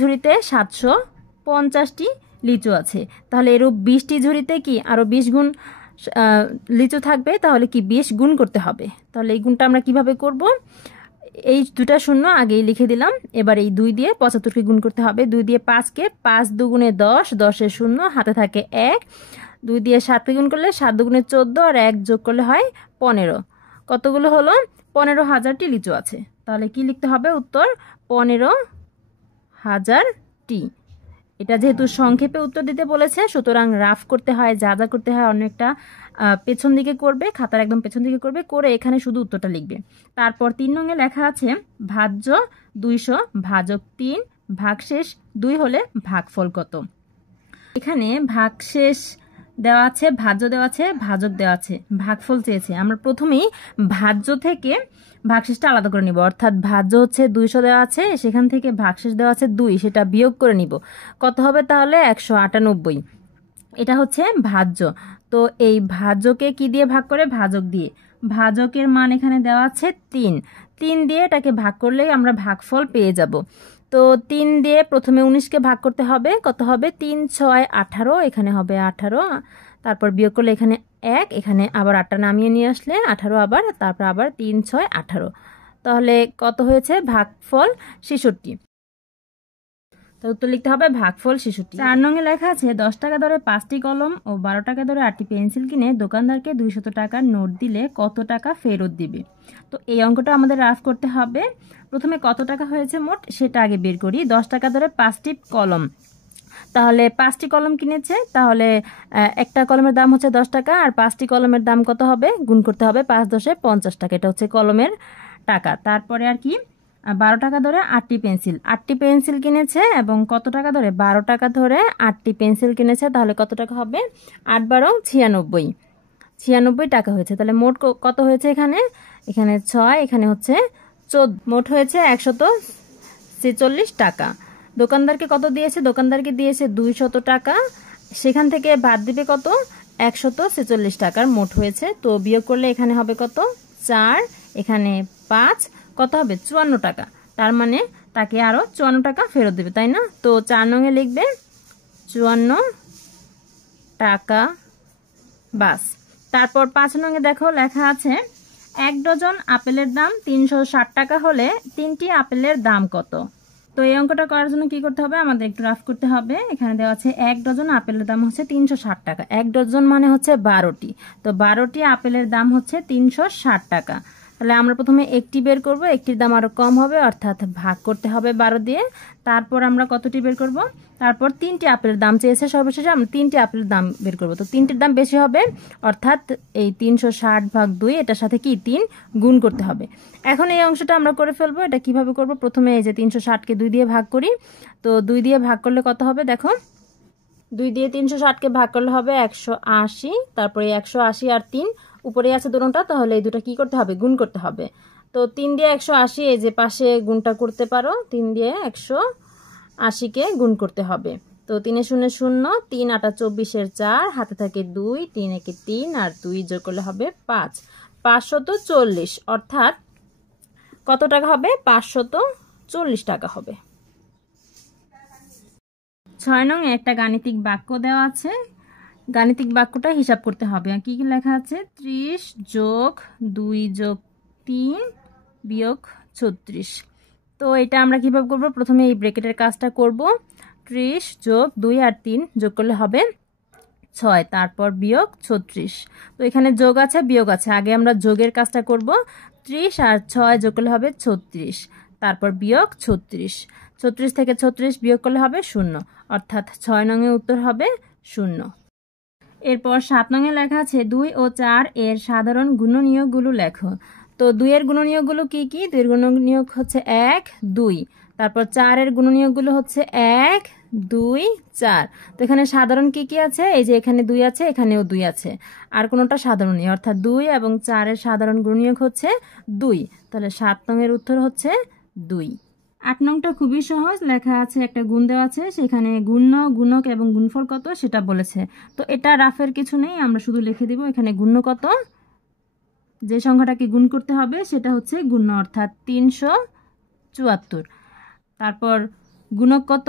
ঝুড়িতে 750টি লিচু আছে, তাহলে এরূপ 20টি ঝুড়িতে কি আরও 20 গুণ লিচু থাকবে, তাহলে কি 20 গুণ করতে হবে। তাহলে এই গুণটা আমরা কিভাবে করব? এই দুটা শূন্য আগেই লিখে দিলাম। এবার এই 2 দিয়ে 75কে গুণ করতে হবে। 2 দিয়ে 5কে 5 দুগুণে 10, 10-এর শূন্য, হাতে থাকে 1। 2 দিয়ে 7কে গুণ করলে 7 দুগুণে 14 আর 1 যোগ করলে হয় 15। কতগুলো হলো? 15,000টি লিচু আছে। তাহলে কি লিখতে হবে? উত্তর 15,000টি। এটা যেহেতু সংক্ষেপে উত্তর দিতে বলেছে, সুতরাং রাফ করতে হয়, যা যা করতে হয় অনেকটা পেছন দিকে করবে, খাতার একদম পেছন দিকে করবে, করে এখানে শুধু উত্তরটা লিখবে। তারপর 3 নংয়ে লেখা আছে ভাজ্য 200 ভাজক 3 ভাগশেষ 2 হলে ভাগফল কত? এখানে ভাগশেষ দেওয়া আছে, ভাজ্য দেওয়া আছে, ভাজক দেওয়া আছে, ভাগফল চেয়েছে। আমরা প্রথমেই ভাজ্য থেকে ভাগশেষটা আলাদা করে নিব, অর্থাৎ ভাজ্য হচ্ছে 200 দেওয়া আছে, সেখান থেকে ভাগশেষ দেওয়া আছে 2, সেটা বিয়োগ করে নিব। কত হবে তাহলে? 198। এটা হচ্ছে ভাজ্য। তো এই ভাজ্যকে কি দিয়ে ভাগ করে? ভাজক দিয়ে। ভাজকের মান এখানে দেওয়া আছে 3 দিয়ে এটাকে ভাগ করলেই আমরা ভাগফল পেয়ে যাব। তো 3 দিয়ে প্রথমে 19কে ভাগ করতে হবে। কত হবে? 3 6 18, এখানে হবে 18, তারপর বিয়োগ করলে এখানে 1, এখানে আবার 8টা নামিয়ে নিয়ে আসলে 18 আবার, তারপর আবার 3 6 18, তাহলে কত হয়েছে? ভাগফল 66। তো উত্তর লিখতে হবে ভাগফল 66। 4 নংয়ে লেখা আছে 10 টাকা দরে 5টি কলম ও 12 টাকা দরে 8টি পেন্সিল কিনে দোকানদারকে 200 টাকার নোট দিলে কত টাকা ফেরত দিবে? তো এই অঙ্কটা আমাদের রাফ করতে হবে। প্রথমে কত টাকা হয়েছে মোট সেটা আগে বের করি। 10 টাকা দরে 5টি কলম, তাহলে 5টি কলম কিনেছে, তাহলে একটা কলমের দাম হচ্ছে 10 টাকা, আর 5টি কলমের দাম কত হবে? গুণ করতে হবে 5 10 50 টাকা, এটা হচ্ছে কলমের টাকা। তারপরে আর কি 12 টাকা ধরে 8টি পেন্সিল কিনেছে এবং কত টাকা ধরে? 12 টাকা ধরে 8টি পেন্সিল কিনেছে, তাহলে কত টাকা হবে? 8 12 96 টাকা হয়েছে। তাহলে মোট কত হয়েছে? এখানে 6, এখানে হচ্ছে 14, মোট হয়েছে 146 টাকা। দোকানদারকে কত দিয়েছে? দোকানদারকে দিয়েছে 200 টাকা, সেখান থেকে বাদ দিবে কত 146 টাকার মোট হয়েছে। তো বিয়োগ করলে এখানে হবে কত 4, এখানে 5, কত হবে 54 টাকা। তার মানে তাকে আরো 54 টাকা ফেরত দেবে, তাই না? তো 4 নঙে লিখবে 54 টাকা বাস। তারপর 5 নঙে দেখো লেখা আছে 1 ডজন আপেলের দাম 360 টাকা হলে 3টি আপেলের দাম কত? তো এই অঙ্কটা করার জন্য কি করতে হবে, আমাদের একটু রাফ করতে হবে। এখানে দেওয়া আছে 1 ডজন আপেলের দাম হচ্ছে 360 টাকা। 1 ডজন মানে হচ্ছে 12টি। তো 12টি আপেলের দাম হচ্ছে 360 টাকা। তাহলে আমরা প্রথমে একটি বের করব, একটির দাম আরো কম হবে, অর্থাৎ ভাগ করতে হবে 12 দিয়ে। তারপর আমরা কতটি বের করব, তারপর 3টি আপেলের দাম চেয়েছে, সর্বশেষে আমরা 3টি আপেলের দাম বের করব। তো 3টির দাম বেশি হবে, অর্থাৎ এই 360 ভাগ 2 এটার সাথে কি 3 গুণ করতে হবে। এখন এই অংশটা আমরা করে ফেলবো। এটা কিভাবে করব, প্রথমে এই যে 360কে 2 দিয়ে ভাগ করি। তো 2 দিয়ে ভাগ করলে কত হবে, দেখো 2 দিয়ে 360কে ভাগ করলে হবে 180। তারপরে 180 আর 3 উপরে আছে দুটোটা, তাহলে এই দুটো কি করতে হবে, গুণ করতে হবে। তো 3 দিয়ে 180, এই যে পাশে গুণটা করতে পারো, 3 দিয়ে 180কে গুণ করতে হবে। তো 3 শূন্য শূন্য, 3 8 24 4, হাতে থাকে 2, 3 একে 3 আর 2 যোগ করলে হবে 5, 540, অর্থাৎ কত টাকা হবে, 540 টাকা হবে। 6 নং একটা গাণিতিক বাক্য দেওয়া আছে, গাণিতিক বাক্যটা হিসাব করতে হবে। কি কি লেখা আছে, 30 যোগ 2 যোগ 3 বিয়োগ 36। তো এটা আমরা কিভাবে করব, প্রথমে এই ব্র্যাকেটের কাজটা করব। 30 যোগ 2 আর 3 যোগ করলে হবে 6, তারপর বিয়োগ 36। তো এখানে যোগ আছে বিয়োগ আছে, আগে আমরা যোগের কাজটা করব। 30 আর 6 যোগ করলে হবে 36, তারপর বিয়োগ 36। 36 থেকে 36 বিয়োগ করলে হবে 0, অর্থাৎ 6 নংয়ের উত্তর হবে 0। এরপর 7 নংয়ে লেখা আছে 2 ও 4 এর সাধারণ গুণনীয়কগুলো লেখো। তো 2 এর গুণনীয়কগুলো কি কি, 2 এর গুণনীয়ক হচ্ছে 1 2, তারপর 4 এর গুণনীয়কগুলো হচ্ছে 1 2 4। তো এখানে সাধারণ কি কি আছে, এই যে এখানে 2 আছে, এখানেও 2 আছে, আর কোনোটা সাধারণ নেই, অর্থাৎ 2 এবং 4 এর সাধারণ গুণনীয়ক হচ্ছে 2। তাহলে 7 নংয়ের উত্তর হচ্ছে 2। 8 নংটা খুবই সহজ, লেখা আছে একটা গুণ দেওয়া আছে, সেখানে গুণ্য গুণক এবং গুণফল কত সেটা বলেছে। তো এটা রাফের কিছু নেই, আমরা শুধু লিখে দিব এখানে গুণ্য কত, যে সংখ্যাটাকে গুণ করতে হবে সেটা হচ্ছে গুণ্য, অর্থাৎ 374। তারপর গুণক কত,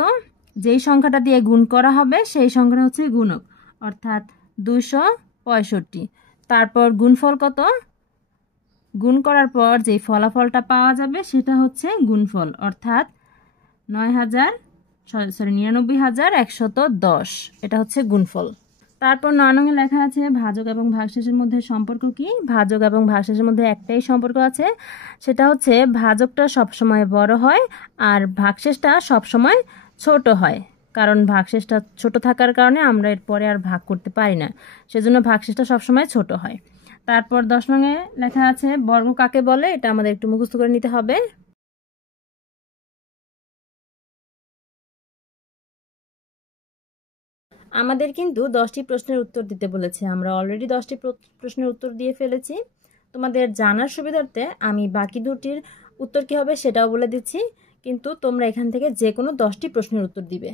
যেই সংখ্যাটা দিয়ে গুণ করা হবে সেই সংখ্যাটা হচ্ছে গুণক, অর্থাৎ 265। তারপর গুণফল কত, গুণ করার পর যে ফলাফলটা পাওয়া যাবে সেটা হচ্ছে গুণফল, অর্থাৎ 99,110, এটা হচ্ছে গুণফল। তারপর 9 নংয়ে লেখা আছে ভাজক এবং ভাগশেষের মধ্যে সম্পর্ক কি। ভাজক এবং ভাগশেষের মধ্যে একটাই সম্পর্ক আছে, সেটা হচ্ছে ভাজকটা সবসময় বড় হয় আর ভাগশেষটা সবসময় ছোট হয়। কারণ ভাগশেষটা ছোট থাকার কারণে আমরা এরপরে আর ভাগ করতে পারি না, সেজন্য ভাগশেষটা সবসময় ছোট হয়। তারপর 10 নংয়ে লেখা আছে বর্গ কাকে বলে, এটা আমাদের একটু মুখস্থ করে নিতে হবে। আমাদের কিন্তু 10টি প্রশ্নের উত্তর দিতে বলেছে, আমরা অলরেডি 10টি প্রশ্নের উত্তর দিয়ে ফেলেছি। তোমাদের জানার সুবিধার্থে আমি বাকি দুটির উত্তর কি হবে সেটাও বলে দিচ্ছি, কিন্তু তোমরা এখান থেকে যে কোনো 10টি প্রশ্নের উত্তর দিবে।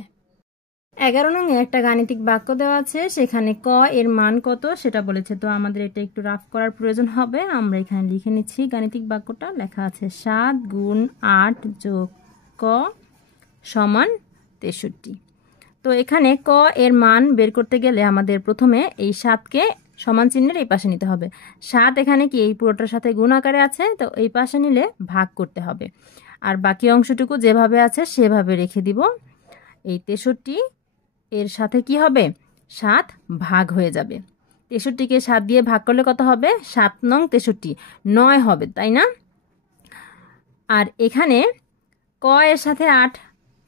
11 নং একটা গাণিতিক বাক্য দেওয়া আছে, সেখানে ক এর মান কত সেটা বলেছে। তো আমাদের এটা একটু রাফ করার প্রয়োজন হবে, আমরা এখানে লিখে নিচ্ছি গাণিতিক বাক্যটা। লেখা আছে 7 গুণ 8 যোগ ক সমান 63। তো এখানে ক এর মান বের করতে গেলে আমাদের প্রথমে এই 7কে সমান চিহ্নের এই পাশে নিতে হবে। 7 এখানে কি এই পুরোটার সাথে গুণ আকারে আছে, তো এই পাশে নিলে ভাগ করতে হবে, আর বাকি অংশটুকু যেভাবে আছে সেভাবে রেখে দিব। এই 63 এর সাথে কি হবে, 7 ভাগ হয়ে যাবে। 63কে 7 দিয়ে ভাগ করলে কত হবে, 7 নং 63 9 হবে, তাই না? আর এখানে ক এর সাথে 8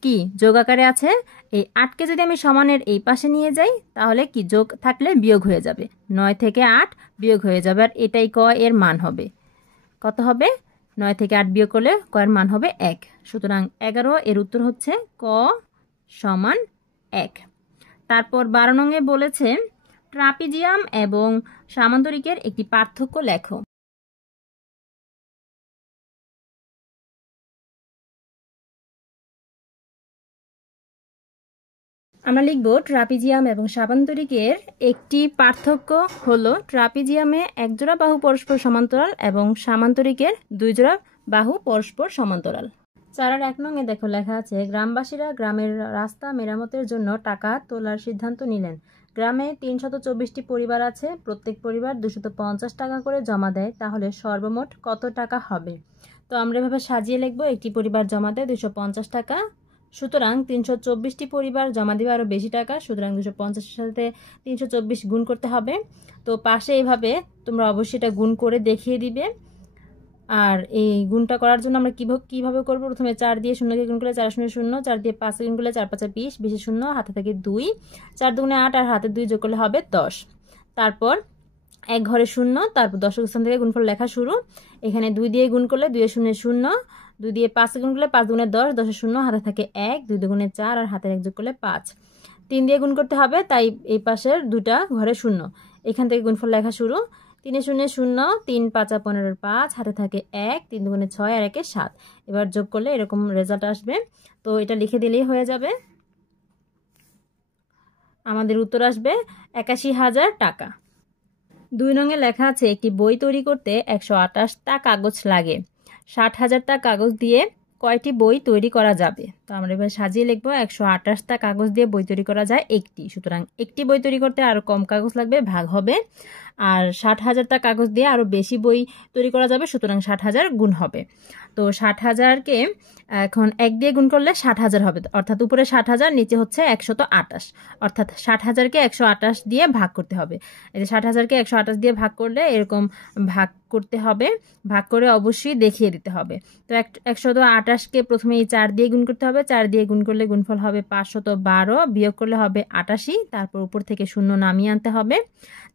কি যোগ আকারে আছে, এই 8কে যদি আমি সমানের এই পাশে নিয়ে যাই তাহলে কি যোগ থাকলে বিয়োগ হয়ে যাবে, 9 থেকে 8 বিয়োগ হয়ে যাবে, আর এটাই ক এর মান হবে। কত হবে, 9 থেকে 8 বিয়োগ করলে ক এর মান হবে 1। সুতরাং 11 এর উত্তর হচ্ছে ক সমান 1। তারপর 12 নংয়ে বলেছে ট্রাপিজিয়াম এবং সামান্তরিকের একটি পার্থক্য লেখো। আমরা লিখব ট্রাপিজিয়াম এবং সামান্তরিকের একটি পার্থক্য হলো ট্রাপিজিয়ামে একজোড়া বাহু পরস্পর সমান্তরাল এবং সামান্তরিকের 2 জোড়া বাহু পরস্পর সমান্তরাল। 4-1 নং-এ দেখো লেখা আছে, গ্রামবাসীরা গ্রামের রাস্তা মেরামতের জন্য টাকা তোলার সিদ্ধান্ত নিলেন। গ্রামে 324টি পরিবার আছে, প্রত্যেক পরিবার 250 টাকা করে জমা দেয়, তাহলে সর্বমোট কত টাকা হবে? তো আমরা এভাবে সাজিয়ে লিখব, একটি পরিবার জমা দেয় 250 টাকা, সুতরাং 324টি পরিবার জমা দিবে আরও বেশি টাকা, সুতরাং 250-এর সাথে 324 গুণ করতে হবে। তো পাশে এইভাবে তোমরা অবশ্যই এটা গুণ করে দেখিয়ে দিবে। আর এই গুণটা করার জন্য আমরা কিভাবে করব, প্রথমে 4 দিয়ে 0কে গুণ করলে 4 0 0, 4 দিয়ে 5 গুণ করলে 4 5 20, 20 0, হাতে থাকে 2, 4 2 8 আর হাতে 2 যোগ করলে হবে 10। তারপর এক ঘরে 0, তারপর দশক স্থান থেকে গুণফল লেখা শুরু। এখানে 2 দিয়ে গুণ করলে 2 0 0, 2 দিয়ে 5 গুণ করলে 5 2 10, 10 0, হাতে থাকে 1, 2 2 4 আর হাতের 1 যোগ করলে 5। 3 দিয়ে গুণ করতে হবে, তাই এই পাশের দুটা ঘরে 0, এখান থেকে গুণফল লেখা শুরু। 3 0 0, 3 5 15 5, হাতে থাকে 1, 3 2 6 আর 1 7। এবার যোগ করলে এরকম রেজাল্ট আসবে। তো এটা লিখে দিলেই হয়ে যাবে। আমাদের উত্তর আসবে 81,000 টাকা। 2 নং-এ লেখা আছে, একটি বই তৈরি করতে 128টা কাগজ লাগে। 60,000টা কাগজ দিয়ে কয়টি বই তৈরি করা যাবে? তো আমরা এবার সাজিয়ে লিখবো, 128টা কাগজ দিয়ে বই তৈরি করা যায় একটি, সুতরাং একটি বই তৈরি করতে আরও কম কাগজ লাগবে, ভাগ হবে। আর 60,000টা কাগজ দিয়ে আরও বেশি বই তৈরি করা যাবে, সুতরাং 60,000 গুণ হবে। তো 60,000-কে এখন 1 দিয়ে গুণ করলে 60,000 হবে, অর্থাৎ উপরে 60,000, নিচে হচ্ছে 128, অর্থাৎ 60,000-কে 128 দিয়ে ভাগ করতে হবে। এই যে 60,000-কে 128 দিয়ে ভাগ করলে এরকম ভাগ করতে হবে, ভাগ করে অবশ্যই দেখিয়ে দিতে হবে। তো 128-কে প্রথমে এই 4 দিয়ে গুণ করতে হবে, 4 দিয়ে গুণ করলে গুণফল হবে 512, বিয়োগ করলে হবে 88, তারপর উপর থেকে 0 নামিয়ে আনতে হবে।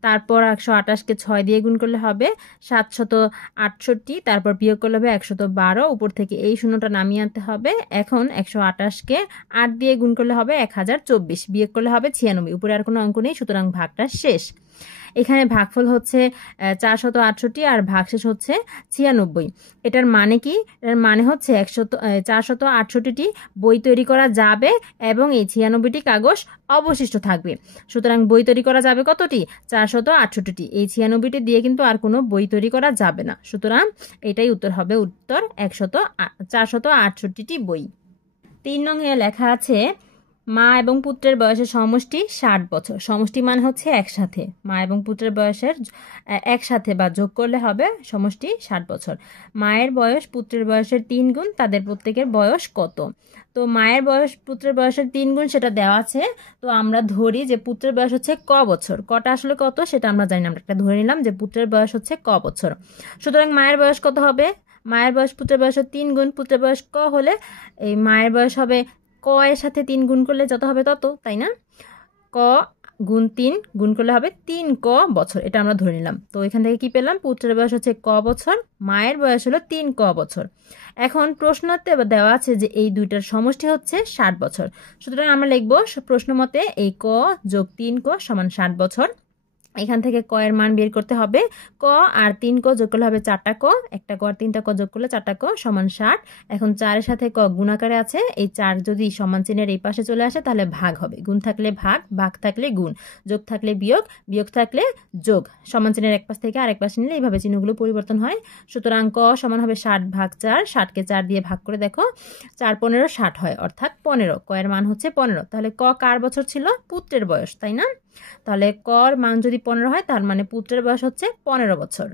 তারপর 128-কে 6 দিয়ে গুণ করলে হবে 768, তারপর বিয়োগ করলে হবে 112, উপর থেকে এই 0টা নামিয়ে আনতে হবে। এখন 128-কে 8 দিয়ে গুণ করলে হবে 1024, বিয়োগ করলে হবে 96, উপরে আর কোনো অঙ্ক নেই, সুতরাং ভাগটা শেষ। এখানে ভাগফল হচ্ছে 468 আর ভাগশেষ হচ্ছে 96। এটার মানে কি? এটার মানে হচ্ছে 468টি বই তৈরি করা যাবে এবং এই 96টি কাগজ অবশিষ্ট থাকবে। সুতরাং বই তৈরি করা যাবে কতটি? 468টি। এই 96টি দিয়ে কিন্তু আর কোনো বই তৈরি করা যাবে না, সুতরাং এটাই উত্তর হবে, উত্তর 468টি বই। 3 নং-এ লেখা আছে, মা এবং পুত্রের বয়সের সমষ্টি 60 বছর। সমষ্টি মান হচ্ছে একসাথে, মা এবং পুত্রের বয়সের একসাথে বা যোগ করলে হবে সমষ্টি 60 বছর। মায়ের বয়স পুত্রের বয়সের 3 গুণ, তাদের প্রত্যেকের বয়স কত? তো মায়ের বয়স পুত্রের বয়সের 3 গুণ সেটা দেওয়া আছে। তো আমরা ধরি যে পুত্রের বয়স হচ্ছে ক বছর, কটা আসলে কত সেটা আমরা জানি না, আমরা একটা ধরে নিলাম যে পুত্রের বয়স হচ্ছে ক বছর। সুতরাং মায়ের বয়স কত হবে? মায়ের বয়স পুত্রের বয়সের 3 গুণ, পুত্রের বয়স ক হলে এই মায়ের বয়স হবে ক এর সাথে 3 গুণ করলে যত হবে তত, তাই না? ক গুণ 3 গুণ করলে হবে 3 ক বছর, এটা আমরা ধরে নিলাম। তো এখান থেকে কি পেলাম? পুত্রের বয়স হচ্ছে ক বছর, মায়ের বয়স হলো 3 ক বছর। এখন প্রশ্নতে দেওয়া আছে যে এই দুইটার সমষ্টি হচ্ছে 60 বছর, সুতরাং আমরা লিখবো প্রশ্ন মতে এই ক যোগ 3 ক সমান 60 বছর। এখান থেকে ক এর মান বের করতে হবে, ক আর 3 ক যোগ করলে হবে 4টা ক, একটা ক আর 3টা ক যোগ করলে 4টা ক সমান 60। এখন 4 এর সাথে ক গুণ আকারে আছে, এই 4 যদি সমান চিহ্নের এই পাশে চলে আসে তাহলে ভাগ হবে, গুণ থাকলে ভাগ, ভাগ থাকলে গুণ, যোগ থাকলে বিয়োগ, বিয়োগ থাকলে যোগ, সমান চিহ্নের এক পাশ থেকে আরেক পাশে নিলে এইভাবে চিহ্নগুলো পরিবর্তন হয়। সুতরাং ক সমান হবে 60 ভাগ 4, 60-কে 4 দিয়ে ভাগ করে দেখো 4 15 60 হয়, অর্থাৎ 15। ক এর মান হচ্ছে 15, তাহলে ক কার বছর ছিল? পুত্রের বয়স, তাই না? তাহলে কর মান যদি 15 হয় তার মানে পুত্রের বয়স হচ্ছে 15 বছর।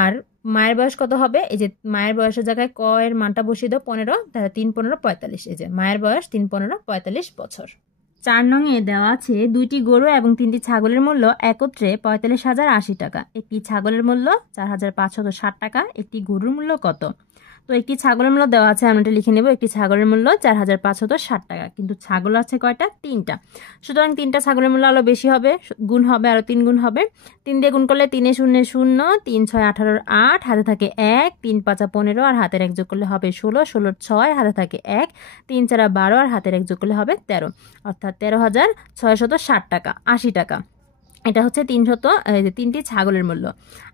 আর মায়ের বয়স কত হবে? এই যে মায়ের বয়সের জায়গায় ক এর মানটা বসিয়ে দাও 15, তাহলে 3 15 45, এই যে মায়ের বয়স 3 15 45 বছর। 4 নং-এ দেওয়া আছে, 2টি গরু এবং 3টি ছাগলের মূল্য একত্রে 45,080 টাকা। একটি ছাগলের মূল্য 4,560 টাকা, একটি গরুর মূল্য কত? তো একটি ছাগলের মূল্য দেওয়া আছে, আমরা এটা লিখে নেব, একটি ছাগলের মূল্য 4,560 টাকা, কিন্তু ছাগল আছে কয়টা? 3টা, সুতরাং 3টা ছাগলের মূল্য আরো বেশি হবে, গুণ হবে, আরো 3 গুণ হবে। 3 দিয়ে গুণ করলে 3 0 0, 3 6 18 8, হাতে থাকে 1, 3 5 15 আর হাতের 1 যোগ করলে হবে 16, 16 6, হাতে থাকে 1, 3 4 12 আর হাতের 1 যোগ করলে হবে 13, অর্থাৎ 13,660 টাকা, 80 টাকা। এটা হচ্ছে 300 3টি ছাগলের মূল্য।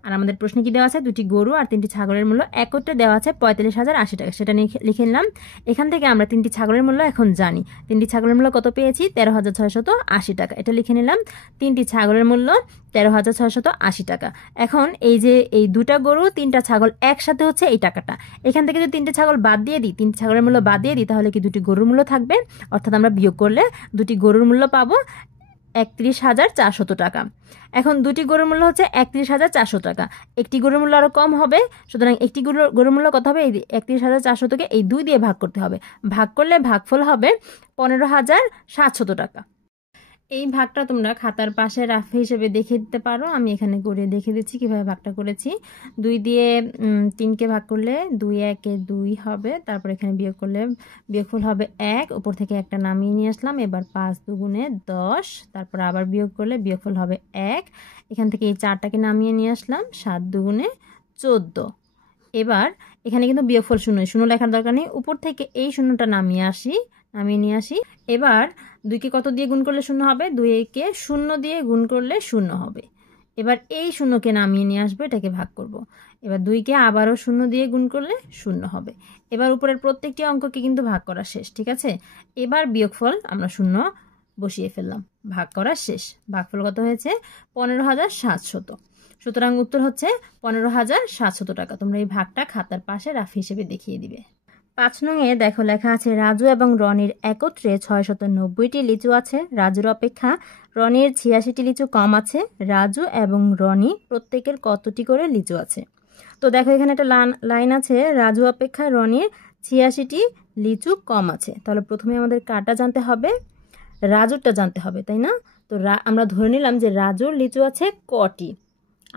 আর আমাদের প্রশ্নে কি দেওয়া আছে, 2টি গরু আর 3টি ছাগলের মূল্য একত্রে দেওয়া আছে 45,080 টাকা। সেটা লিখে নিলাম। এখান থেকে আমরা 3টি ছাগলের মূল্য এখন জানি। 3টি ছাগলের মূল্য কত পেয়েছি, 13,680 টাকা। এটা লিখে নিলাম। 3টি ছাগলের মূল্য 13,680 টাকা। এখন এই যে এই 2টা গরু 3টা ছাগল একসাথে হচ্ছে এই টাকাটা। এখান থেকে যদি 3টে ছাগল বাদ দিয়ে দিই, 3টি ছাগলের মূল্য বাদ দিয়ে দিই, তাহলে কি 2টি গরুর মূল্য থাকবে। অর্থাৎ আমরা বিয়োগ করলে 2টি গরুর মূল্য পাবো 31,400 টাকা। এখন 2টি গরুর মূল্য হচ্ছে 31,400 টাকা। একটি গরুর মূল্য আরও কম হবে, সুতরাং একটি গরুর মূল্য কত হবে, এই 31,400 থেকে এই 2 দিয়ে ভাগ করতে হবে। ভাগ করলে ভাগফল হবে 15,700 টাকা। এই ভাগটা তোমরা খাতার পাশে রাফ হিসেবে দেখে দিতে পারো। আমি এখানে করে দেখে দিচ্ছি কিভাবে ভাগটা করেছি। 2 দিয়ে 3কে ভাগ করলে 2 1 2 হবে। তারপর এখানে বিয়োগ করলে বিয়োগফল হবে 1, উপর থেকে একটা নামিয়ে নিয়ে আসলাম। এবার 5 দুগুণে 10, তারপর আবার বিয়োগ করলে বিয়োগফল হবে 1। এখান থেকে এই 4টাকে নামিয়ে নিয়ে আসলাম। 7 দুগুণে 14। এবার এখানে কিন্তু বিয়োগফল শূন্য লেখার দরকার নেই, উপর থেকে এই শূন্যটা নামিয়ে নিয়ে আসি। এবার 2কে কত দিয়ে গুণ করলে 0 হবে, 2কে 0 দিয়ে গুণ করলে 0 হবে। এবার এই 0কে নামিয়ে নিয়ে আসবো, এটাকে ভাগ করব। এবার 2কে আবারও 0 দিয়ে গুণ করলে 0 হবে। এবার উপরের প্রত্যেকটি অঙ্ককে কিন্তু ভাগ করা শেষ, ঠিক আছে। এবার বিয়োগফল আমরা 0 বসিয়ে ফেললাম, ভাগ করা শেষ। ভাগফল কত হয়েছে, 15,700। সুতরাং উত্তর হচ্ছে 15,700 টাকা। তোমরা এই ভাগটা খাতার পাশে রাফ হিসেবে দেখিয়ে দিবে। 5 নংয়ে দেখো লেখা আছে রাজু এবং রনির একত্রে 690টি লিচু আছে। রাজুর অপেক্ষা রনির 86টি লিচু কম আছে। রাজু এবং রনি প্রত্যেকের কতটি করে লিচু আছে। তো দেখো এখানে একটা লাইন আছে, রাজু অপেক্ষা রনির 86টি লিচু কম আছে। তাহলে প্রথমে আমাদের কাটা জানতে হবে, রাজুরটা জানতে হবে, তাই না। তো আমরা ধরে নিলাম যে রাজুর লিচু আছে কটি,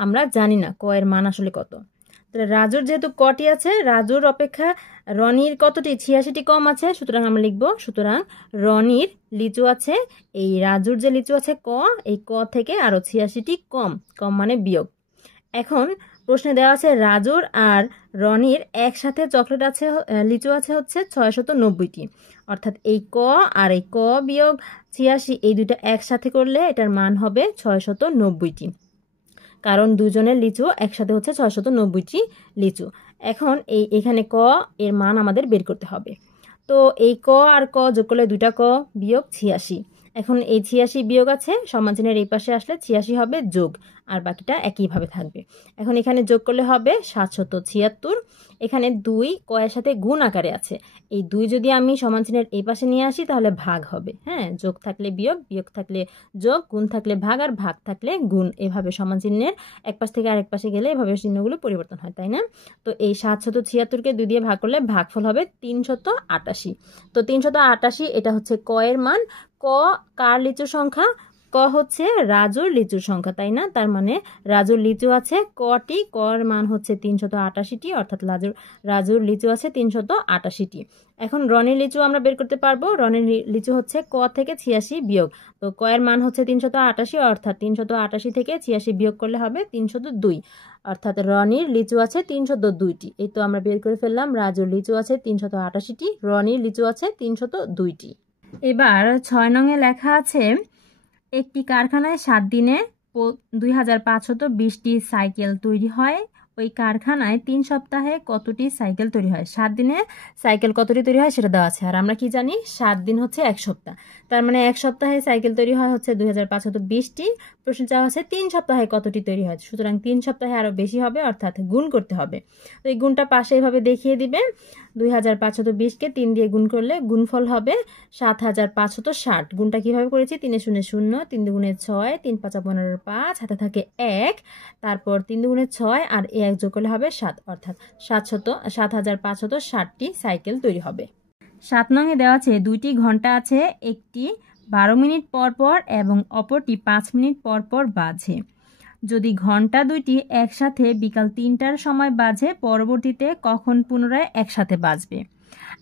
আমরা জানি না ক এর মান আসলে কত। তাহলে রাজুর যেহেতু কটি আছে, রাজুর অপেক্ষা রনির কতটি, 86টি কম আছে, সুতরাং আমরা লিখব সুতরাং রনির লিচু আছে, এই রাজুর যে লিচু আছে ক, এই ক থেকে আরও 86টি কম, কম মানে বিয়োগ। এখন প্রশ্নে দেওয়া আছে রাজুর আর রনির একসাথে চকলেট আছে, লিচু আছে হচ্ছে 690টি। অর্থাৎ এই ক আর এই ক বিয়োগ 86, এই দুইটা একসাথে করলে এটার মান হবে 690টি, কারণ দুজনের লিচু একসাথে হচ্ছে 690টি লিচু। এখন এখানে ক এর মান আমাদের বের করতে হবে। তো এই ক আর ক যোগ করলে 2টা ক বিয়োগ 86। এখন এই 86 বিয়োগ আছে, সমান চিহ্নের এই পাশে আসলে 86 হবে যোগ, আর বাকিটা একইভাবে থাকবে। এখন এখানে যোগ করলে হবে 776। এখানে 2 ক এর সাথে গুণ আকারে আছে, এই 2 যদি আমি সমান চিহ্নের এই পাশে নিয়ে আসি তাহলে ভাগ হবে। হ্যাঁ, যোগ থাকলে বিয়োগ, বিয়োগ থাকলে যোগ, গুণ থাকলে ভাগ, আর ভাগ থাকলে গুণ, এভাবে সমান চিহ্নের এক পাশ থেকে আরেক পাশে গেলে এভাবে চিহ্নগুলো পরিবর্তন হয়, তাই না। তো এই 776কে 2 দিয়ে ভাগ করলে ভাগফল হবে 388। তো 388 এটা হচ্ছে ক এর মান। ক কার লিচুর সংখ্যা, ক হচ্ছে রাজুর লিচুর সংখ্যা, তাই না। তার মানে রাজুর লিচু আছে কটি, কর মান হচ্ছে 388টি, অর্থাৎ রাজুর লিচু আছে 388টি। এখন রনির লিচু আমরা বের করতে পারবো। রনির লিচু হচ্ছে ক থেকে 86 বিয়োগ, তো ক এর মান হচ্ছে 388, অর্থাৎ 388 থেকে 86 বিয়োগ করলে হবে 302, অর্থাৎ রনির লিচু আছে 302টি। এই তো আমরা বের করে ফেললাম, রাজুর লিচু আছে 388টি, রনির লিচু আছে 302টি। এবার 6 নংয়ে লেখা আছে একটি কারখানায় 7 দিনে 2520টি সাইকেল তৈরি হয়। ওই কারখানায় 3 সপ্তাহে কতটি সাইকেল তৈরি হয়। 7 দিনে সাইকেল কতটি তৈরি হয় সেটা দেওয়া আছে, আর আমরা কি জানি 7 দিন হচ্ছে 1 সপ্তাহ। তার মানে 1 সপ্তাহে সাইকেল তৈরি হয় হচ্ছে 2520টি। প্রশ্ন চাওয়া আছে 3 সপ্তাহে কতটি তৈরি হয়, সুতরাং 3 সপ্তাহে আরও বেশি হবে, অর্থাৎ গুণ করতে হবে। তো এই গুণটা পাশে এইভাবে দেখিয়ে দিবে, 2520কে 3 দিয়ে গুণ করলে গুণফল হবে 7560। গুণটা কিভাবে করেছি, 3 0 0, 3 দুগুণে 6, 3 5 15 5, হাতে থাকে 1, তারপর 3 দুগুণে 6 আর 1 যোগ করলে হবে 7, অর্থাৎ 7560টি সাইকেল তৈরি হবে। 7 নংয়ে দেওয়া আছে 2টি ঘন্টা আছে, একটি 12 মিনিট পর পর এবং অপরটি 5 মিনিট পর পর বাজে। যদি ঘন্টা দুইটি একসাথে বিকাল 3টার সময় বাজে, পরবর্তীতে কখন পুনরায় একসাথে বাজবে।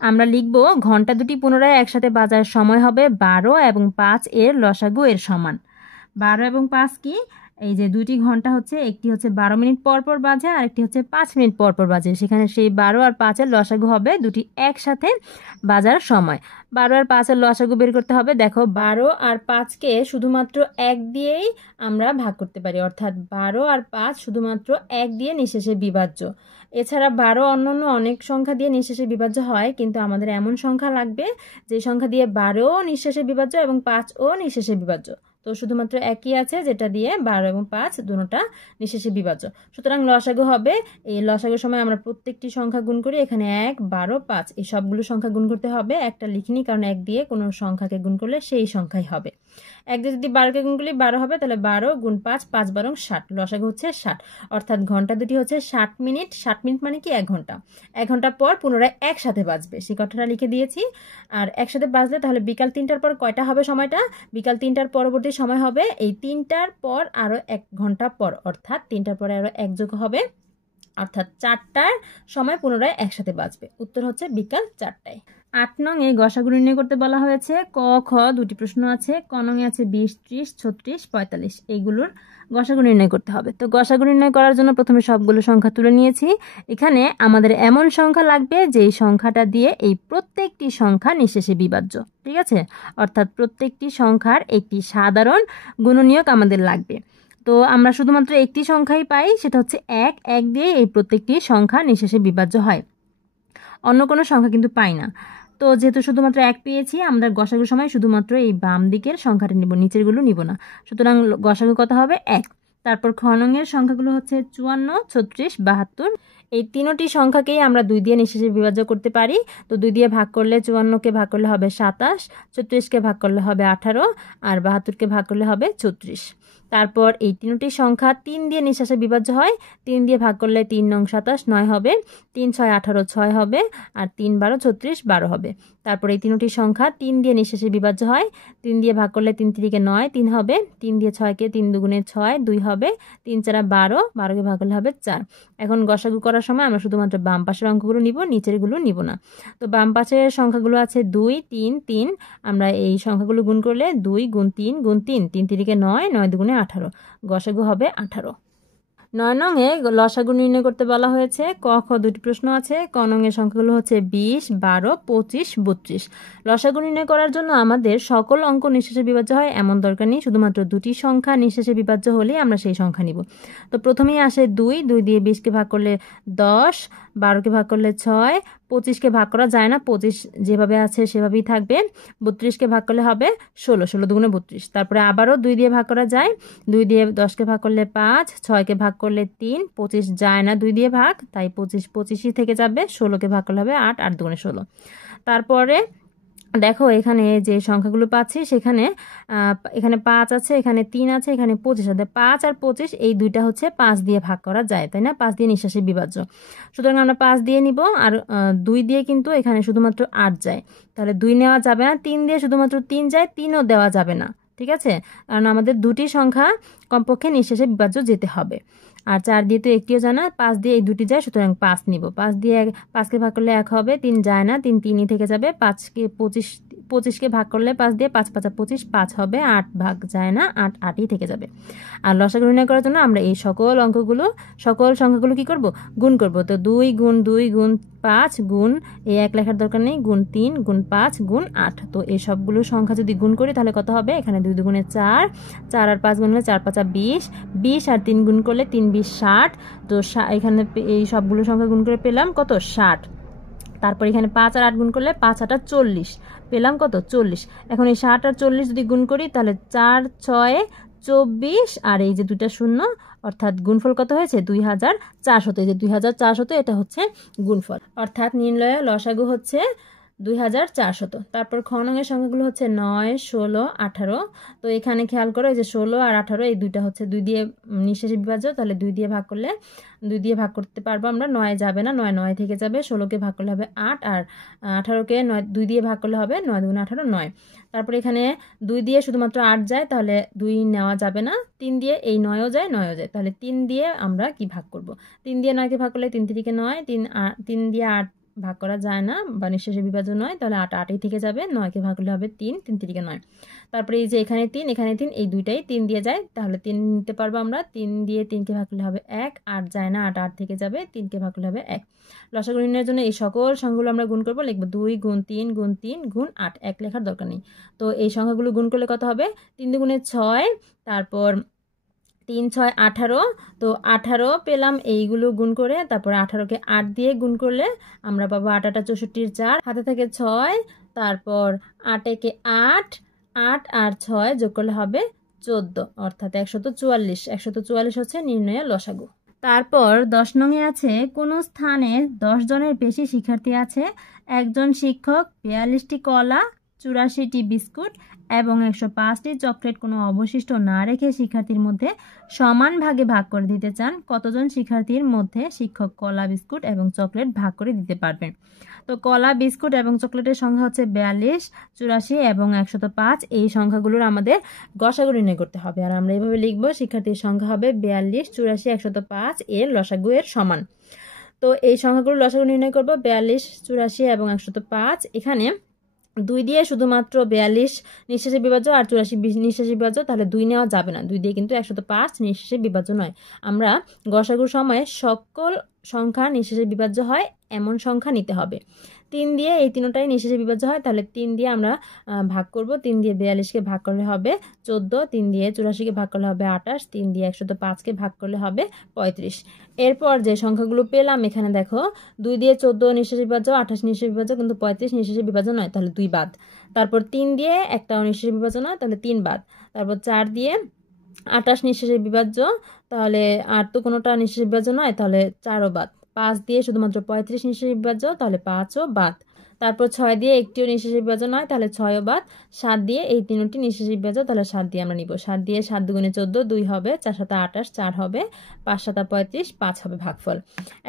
আমরা লিখব ঘন্টা দুটি পুনরায় একসাথে বাজার সময় হবে 12 এবং 5 এর লসাগু এর সমান। 12 এবং 5 কি, এই যে দুইটি ঘন্টা হচ্ছে, একটি হচ্ছে 12 মিনিট পর পর বাজে আর একটি হচ্ছে 5 মিনিট পর পর বাজে। সেখানে সেই 12 আর 5-এর লসাগু হবে দুটি একসাথে বাজার সময়। 12 আর 5-এর লসাগু বের করতে হবে। দেখো 12 আর 5-কে শুধুমাত্র 1 দিয়েই আমরা ভাগ করতে পারি, অর্থাৎ 12 আর 5 শুধুমাত্র 1 দিয়ে নিঃশেষে বিভাজ্য। এছাড়া 12 অন্যান্য অনেক সংখ্যা দিয়ে নিঃশেষে বিভাজ্য হয়, কিন্তু আমাদের এমন সংখ্যা লাগবে যে সংখ্যা দিয়ে 12ও নিঃশেষে বিভাজ্য এবং 5ও নিঃশেষে বিভাজ্য। তো শুধুমাত্র একই আছে যেটা দিয়ে 12 এবং 5 দুটোটা নিঃশেষে বিভাজ্য। সুতরাং লসাগু হবে, এই লসাগুর সময় আমরা প্রত্যেকটি সংখ্যা গুণ করি। এখানে 1, 12, 5 এই সবগুলো সংখ্যা গুণ করতে হবে। একটা লিখিনি, কারণ 1 দিয়ে কোনো সংখ্যাকে গুণ করলে সেই সংখ্যাই হবে। 1 দিয়ে যদি 12কে গুণ করলে 12 হবে, তাহলে 12 গুণ 5, 5 12 60, লসাগু হচ্ছে 60। অর্থাৎ ঘন্টা দুটি হচ্ছে 60 মিনিট। 60 মিনিট মানে কি 1 ঘন্টা। 1 ঘন্টা পর পুনরায় একসাথে বাজবে, সেই কথাটা লিখে দিয়েছি। আর একসাথে বাজলে তাহলে বিকাল 3টার পর কয়টা হবে সময়টা? বিকাল 3টার পরবর্তী সময় হবে এই 3টার পর আরো 1 ঘন্টা পর, অর্থাৎ 3টার পরে আরো 1 যোগ হবে, অর্থাৎ 4টার সময় পুনরায় একসাথে বাজবে। উত্তর হচ্ছে বিকাল 4টায়। 8 নং এ গসাগু নির্ণয় করতে বলা হয়েছে। ক খ দুটি প্রশ্ন আছে। ক নং এ আছে 20, 30, 36, 45, এইগুলোর গসাগু নির্ণয় করতে হবে। তো গসাগু নির্ণয় করার জন্য প্রথমে সবগুলো সংখ্যা তুলে নিয়েছি। এখানে আমাদের এমন সংখ্যা লাগবে যেই সংখ্যাটা দিয়ে এই প্রত্যেকটি সংখ্যা নিঃশেষে বিভাজ্য, ঠিক আছে? অর্থাৎ প্রত্যেকটি সংখ্যার একটি সাধারণ গুণনীয়ক আমাদের লাগবে। তো আমরা শুধুমাত্র একটি সংখ্যাই পাই, সেটা হচ্ছে 1। 1 দিয়ে এই প্রত্যেকটি সংখ্যা নিঃশেষে বিভাজ্য হয়, অন্য কোনো সংখ্যা কিন্তু পাই না। তো যেহেতু শুধুমাত্র 1 পেয়েছি, আমরা গসাগুর সময় শুধুমাত্র এই বাম দিকের সংখ্যাটা নিব, নিচেরগুলো নিব না। সুতরাং গসাগু কত হবে? 1। তারপর খ নং এর সংখ্যাগুলো হচ্ছে 54, 36, 72। এই তিনটি সংখ্যাকেই আমরা 2 দিয়ে নিঃশেষে বিভাজ্য করতে পারি। তো 2 দিয়ে ভাগ করলে 54কে ভাগ করলে হবে 27, 36কে ভাগ করলে হবে 18, আর 72কে ভাগ করলে হবে 34। তারপর এই তিনটি সংখ্যা 3 দিয়ে নিঃশেষে বিভাজ্য হয়। 3 দিয়ে ভাগ করলে 3 নং 27, 9 হবে। 3 6 18, 6 হবে। আর 3 12, 36, 12 হবে। তারপর এই তিনটি সংখ্যা 3 দিয়ে নিঃশেষে বিভাজ্য হয়। 3 দিয়ে ভাগ করলে 3 3 9, 3 হবে। 3 দিয়ে 6কে 3 2 6, 2 হবে। 3 4 12, 12কে ভাগ করলে হবে 4। এখন গসাগু করার সময় আমরা শুধুমাত্র বাম পাশের অঙ্কগুলো নিব, নিচেরগুলো নিব না। তো বাম পাশের সংখ্যাগুলো আছে 2, 3, 3। আমরা এই সংখ্যাগুলো গুণ করলে 2 গুণ 3 গুণ 3, 3 3 9, 9 2 18, গসাগু হবে 18। 9 নং এ লসাগু নির্ণয় করতে বলা হয়েছে। ক খ দুটি প্রশ্ন আছে। ক নং এর সংখ্যাগুলো হচ্ছে 20, 12, 25, 32। লসাগু নির্ণয় করার জন্য আমাদের সকল অঙ্ক নিঃশেষে বিভাজ্য হয় এমন দরকার নেই, শুধুমাত্র দুটি সংখ্যা নিঃশেষে বিভাজ্য হলেই আমরা সেই সংখ্যা নিব। তো প্রথমেই আসে 2, 2 দিয়ে 20কে ভাগ করলে 10, 12কে ভাগ করলে 6, 25কে ভাগ করা যায় না, 25 যেভাবে আছে সেভাবেই থাকবে। 32কে ভাগ করলে হবে 16, 16 2 32। তারপরে আবারও 2 দিয়ে ভাগ করা যায়। 2 দিয়ে 10কে ভাগ করলে 5, 6কে ভাগ করলে 3, 25 যায় না 2 দিয়ে ভাগ, তাই 25 25ই থেকে যাবে। 16কে ভাগ করলে হবে 8, 8 2 16। তারপরে দেখো এখানে যে সংখ্যাগুলো পাচ্ছি সেখানে এখানে 5 আছে, এখানে 3 আছে, এখানে 25 আছে। 5 আর 25 এই দুইটা হচ্ছে 5 দিয়ে ভাগ করা যায়, তাই না? 5 দিয়ে নিঃশেষে বিভাজ্য। সুতরাং আমরা 5 দিয়ে নিব। আর 2 দিয়ে কিন্তু এখানে শুধুমাত্র 8 যায়, তাহলে 2 নেওয়া যাবে না। 3 দিয়ে শুধুমাত্র 3 যায়, 3ও দেওয়া যাবে না, ঠিক আছে? কারণ আমাদের দুটি সংখ্যা কমপক্ষে নিঃশেষে বিভাজ্য যেতে হবে। আর 4 দিয়ে তো একটিও যায় না, 5 দিয়ে এই দুটি যায়, সুতরাং 5 নিব। 5 দিয়ে 5কে ভাগ করলে 1 হবে, 3 যায় না, 3 3ই থেকে যাবে। 25কে ভাগ করলে 5 দিয়ে 5 5 25, 5 হবে। 8 ভাগ যায় না, 8 8ই থেকে যাবে। আর লসাগু নির্ণয় করার জন্য আমরা এই সকল সংখ্যাগুলো কি করব? গুণ করব। তো 2 গুণ 2 গুণ 5 গুণ এই 1 লেখার দরকার নেই, গুণ 3 গুণ 5 গুণ 8। তো এই সবগুলো সংখ্যা যদি গুণ করি তাহলে কত হবে? এখানে 2 2 4, 4 আর 5 গুণ করলে 4 5 20, 20 আর 3 গুণ করলে 3 20 60। তো এখানে এই সবগুলো সংখ্যা গুণ করে পেলাম কত? 60। তারপর এখানে 5 আর 8 গুণ করলে 5 8 40, পেলাম কত? 40। এখন এই 60 আর 40 যদি গুণ করি তাহলে 4 6 24, আর এই যে দুটা শূন্য, অর্থাৎ গুণফল কত হয়েছে? 2400। এই যে 2400, এটা হচ্ছে গুণফল, অর্থাৎ নির্ণয় লসাগু হচ্ছে 2400। তারপর খ নং এর সংখ্যাগুলো হচ্ছে 9, 16, 18। তো এখানে খেয়াল করো, এই যে 16 আর 18 এই দুইটা হচ্ছে 2 দিয়ে নিঃশেষে বিভাজ্য, তাহলে 2 দিয়ে ভাগ করলে 2 দিয়ে ভাগ করতে পারবো আমরা। 9 যাবে না, 9 9 থেকে যাবে। 16কে ভাগ করলে হবে 8, আর 18কে 2 দিয়ে ভাগ করলে হবে 9 2 18 9। তারপরে এখানে 2 দিয়ে শুধুমাত্র 8 যায়, তাহলে 2 নেওয়া যাবে না। 3 দিয়ে এই 9ও যায়, 9ও যায়, তাহলে 3 দিয়ে আমরা কি ভাগ করব? 3 দিয়ে 9কে ভাগ করলে 3 3 9, 3 দিয়ে 8 ভাগ করা যায় না বা নিঃশেষে বিভাজ্য নয়, তাহলে 8 8ই থেকে যাবে, 9কে ভাগ করলে হবে 3, 3 3 9। তারপরে এই যে এখানে 3 এখানে 3, এই দুইটাই 3 দিয়ে যায়, তাহলে 3 নিতে পারবো আমরা। 3 দিয়ে 3কে ভাগ করলে হবে 1, 8 যায় না, 8 8 থেকে যাবে, 3কে ভাগ করলে হবে 1। লসাগু নির্ণয়ের জন্য এই সকল সংখ্যাগুলো আমরা গুণ করব, লিখব 2 গুণ 3 গুণ 3 গুণ 8, 1 লেখার দরকার নেই। তো এই সংখ্যাগুলো গুণ করলে কত হবে? 3 দুগুণে 6, তারপর 3 6 18, তো 18 পেলাম এইগুলো গুণ করে। তারপরে 18কে 8 দিয়ে গুণ করলে আমরা পাবো 8 8 64 4, হাতে থেকে 6, তারপর 8 একে 8, 8 আর 6 যোগ করলে হবে 14, অর্থাৎ 144। 144 হচ্ছে নির্ণয়ের লসাগু। তারপর 10 নংয়ে আছে, কোনো স্থানে 10 জনের বেশি শিক্ষার্থী আছে, একজন শিক্ষক 42টি কলা, 84টি বিস্কুট এবং 105টি চকলেট কোনো অবশিষ্ট না রেখে শিক্ষার্থীর মধ্যে সমান ভাগে ভাগ করে দিতে চান। কতজন শিক্ষার্থীর মধ্যে শিক্ষক কলা, বিস্কুট এবং চকলেট ভাগ করে দিতে পারবেন? তো কলা, বিস্কুট এবং চকলেটের সংখ্যা হচ্ছে 42, 84 এবং 105। এই সংখ্যাগুলোর আমাদের গসাগু নির্ণয় করতে হবে। আর আমরা এইভাবে লিখব, শিক্ষার্থীর সংখ্যা হবে 42, 84, 105 এর লসাগু এর সমান। তো এই সংখ্যাগুলোর লসাগু নির্ণয় করব 42, 84 এবং 105। এখানে 2 দিয়ে শুধুমাত্র 42 নিঃশেষে বিভাজ্য আর 84 নিঃশেষে বিভাজ্য, তাহলে 2 নেওয়া যাবে না। 2 দিয়ে কিন্তু 105 নিঃশেষে বিভাজ্য নয়। আমরা গসাগুর সময় সকল সংখ্যা নিঃশেষে বিভাজ্য হয় এমন সংখ্যা নিতে হবে। 3 দিয়ে এই তিনটাই নিঃশেষে বিভাজ্য হয়, তাহলে 3 দিয়ে আমরা ভাগ করব। 3 দিয়ে 42কে ভাগ করলে হবে 14, 3 দিয়ে 84কে ভাগ করলে হবে 28, 3 দিয়ে 105কে ভাগ করলে হবে 35। এরপর যে সংখ্যাগুলো পেলাম এখানে দেখো, 2 দিয়ে 14 নিঃশেষে বিভাজ্য, 28 নিঃশেষে বিভাজ্য, কিন্তু 35 নিঃশেষে বিভাজ্য নয়, তাহলে 2 বাদ। তারপর 3 দিয়ে একটাও নিঃশেষে বিভাজ্য নয়, তাহলে 3 বাদ। তারপর 4 দিয়ে 28 নিঃশেষে বিভাজ্য, তাহলে আর তো কোনোটা নিঃশেষে বিভাজ্য নয়, তাহলে 4ও বাদ। 5 দিয়ে শুধুমাত্র 35 নিঃশেষে বিভাজ্য, তাহলে 5ও বাদ। তারপর 6 দিয়ে একটিও নিঃশেষে বিভাজ্য নয়, তাহলে 6ও বাদ। 7 দিয়ে এই তিনটি নিঃশেষে বিভাজ্য, তাহলে 7 দিয়ে আমরা নিব। 7 দিয়ে 7 দুগুণে 14, 2 হবে, 4 7 28, 4 হবে, 5 7 35, 5 হবে ভাগফল।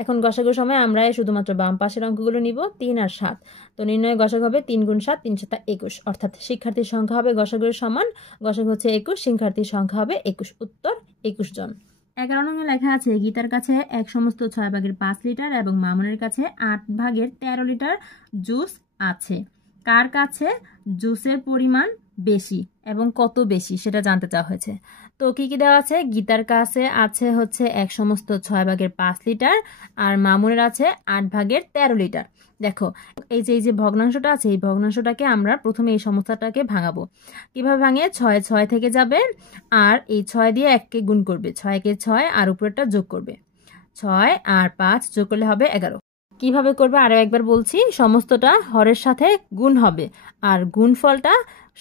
এখন গসাগুর সময় আমরা শুধুমাত্র বাম পাশের অঙ্কগুলো নিব, 3 আর 7। তো নির্ণয় গসাগু হবে 3 গুণ 7, 3 7 21, অর্থাৎ শিক্ষার্থীর সংখ্যা হবে গসাগুর সমান। গসাগু হচ্ছে 21, শিক্ষার্থীর সংখ্যা হবে 21, উত্তর 21 জন। 11 নং লেখা আছে, গীতার কাছে 1 সমস্ত 6 ভাগের 5 লিটার এবং মামুনের কাছে 8 ভাগের 13 লিটার জুস আছে। কার কাছে জুসের পরিমাণ বেশি এবং কত বেশি সেটা জানতে চাওয়া হয়েছে। তো কি কি দেওয়া আছে? গীতার কাছে আছে হচ্ছে 1 সমস্ত 6 ভাগের 5 লিটার আর মামুনের আছে 8 ভাগের 13 লিটার। দেখো এই যে ভগ্নাংশটা আছে, এই ভগ্নাংশটাকে আমরা প্রথমে এই সমস্যাটাকে ভাঙাবো। কিভাবে ভাঙে? 6 6 থেকে যাবে আর এই 6 দিয়ে 1কে গুণ করবে, 6কে 6 আর উপরেরটা যোগ করবে, 6 আর 5 যোগ করলে হবে 11। কিভাবে করবে আরো একবার বলছি, সমস্তটা হরের সাথে গুণ হবে আর গুণফলটা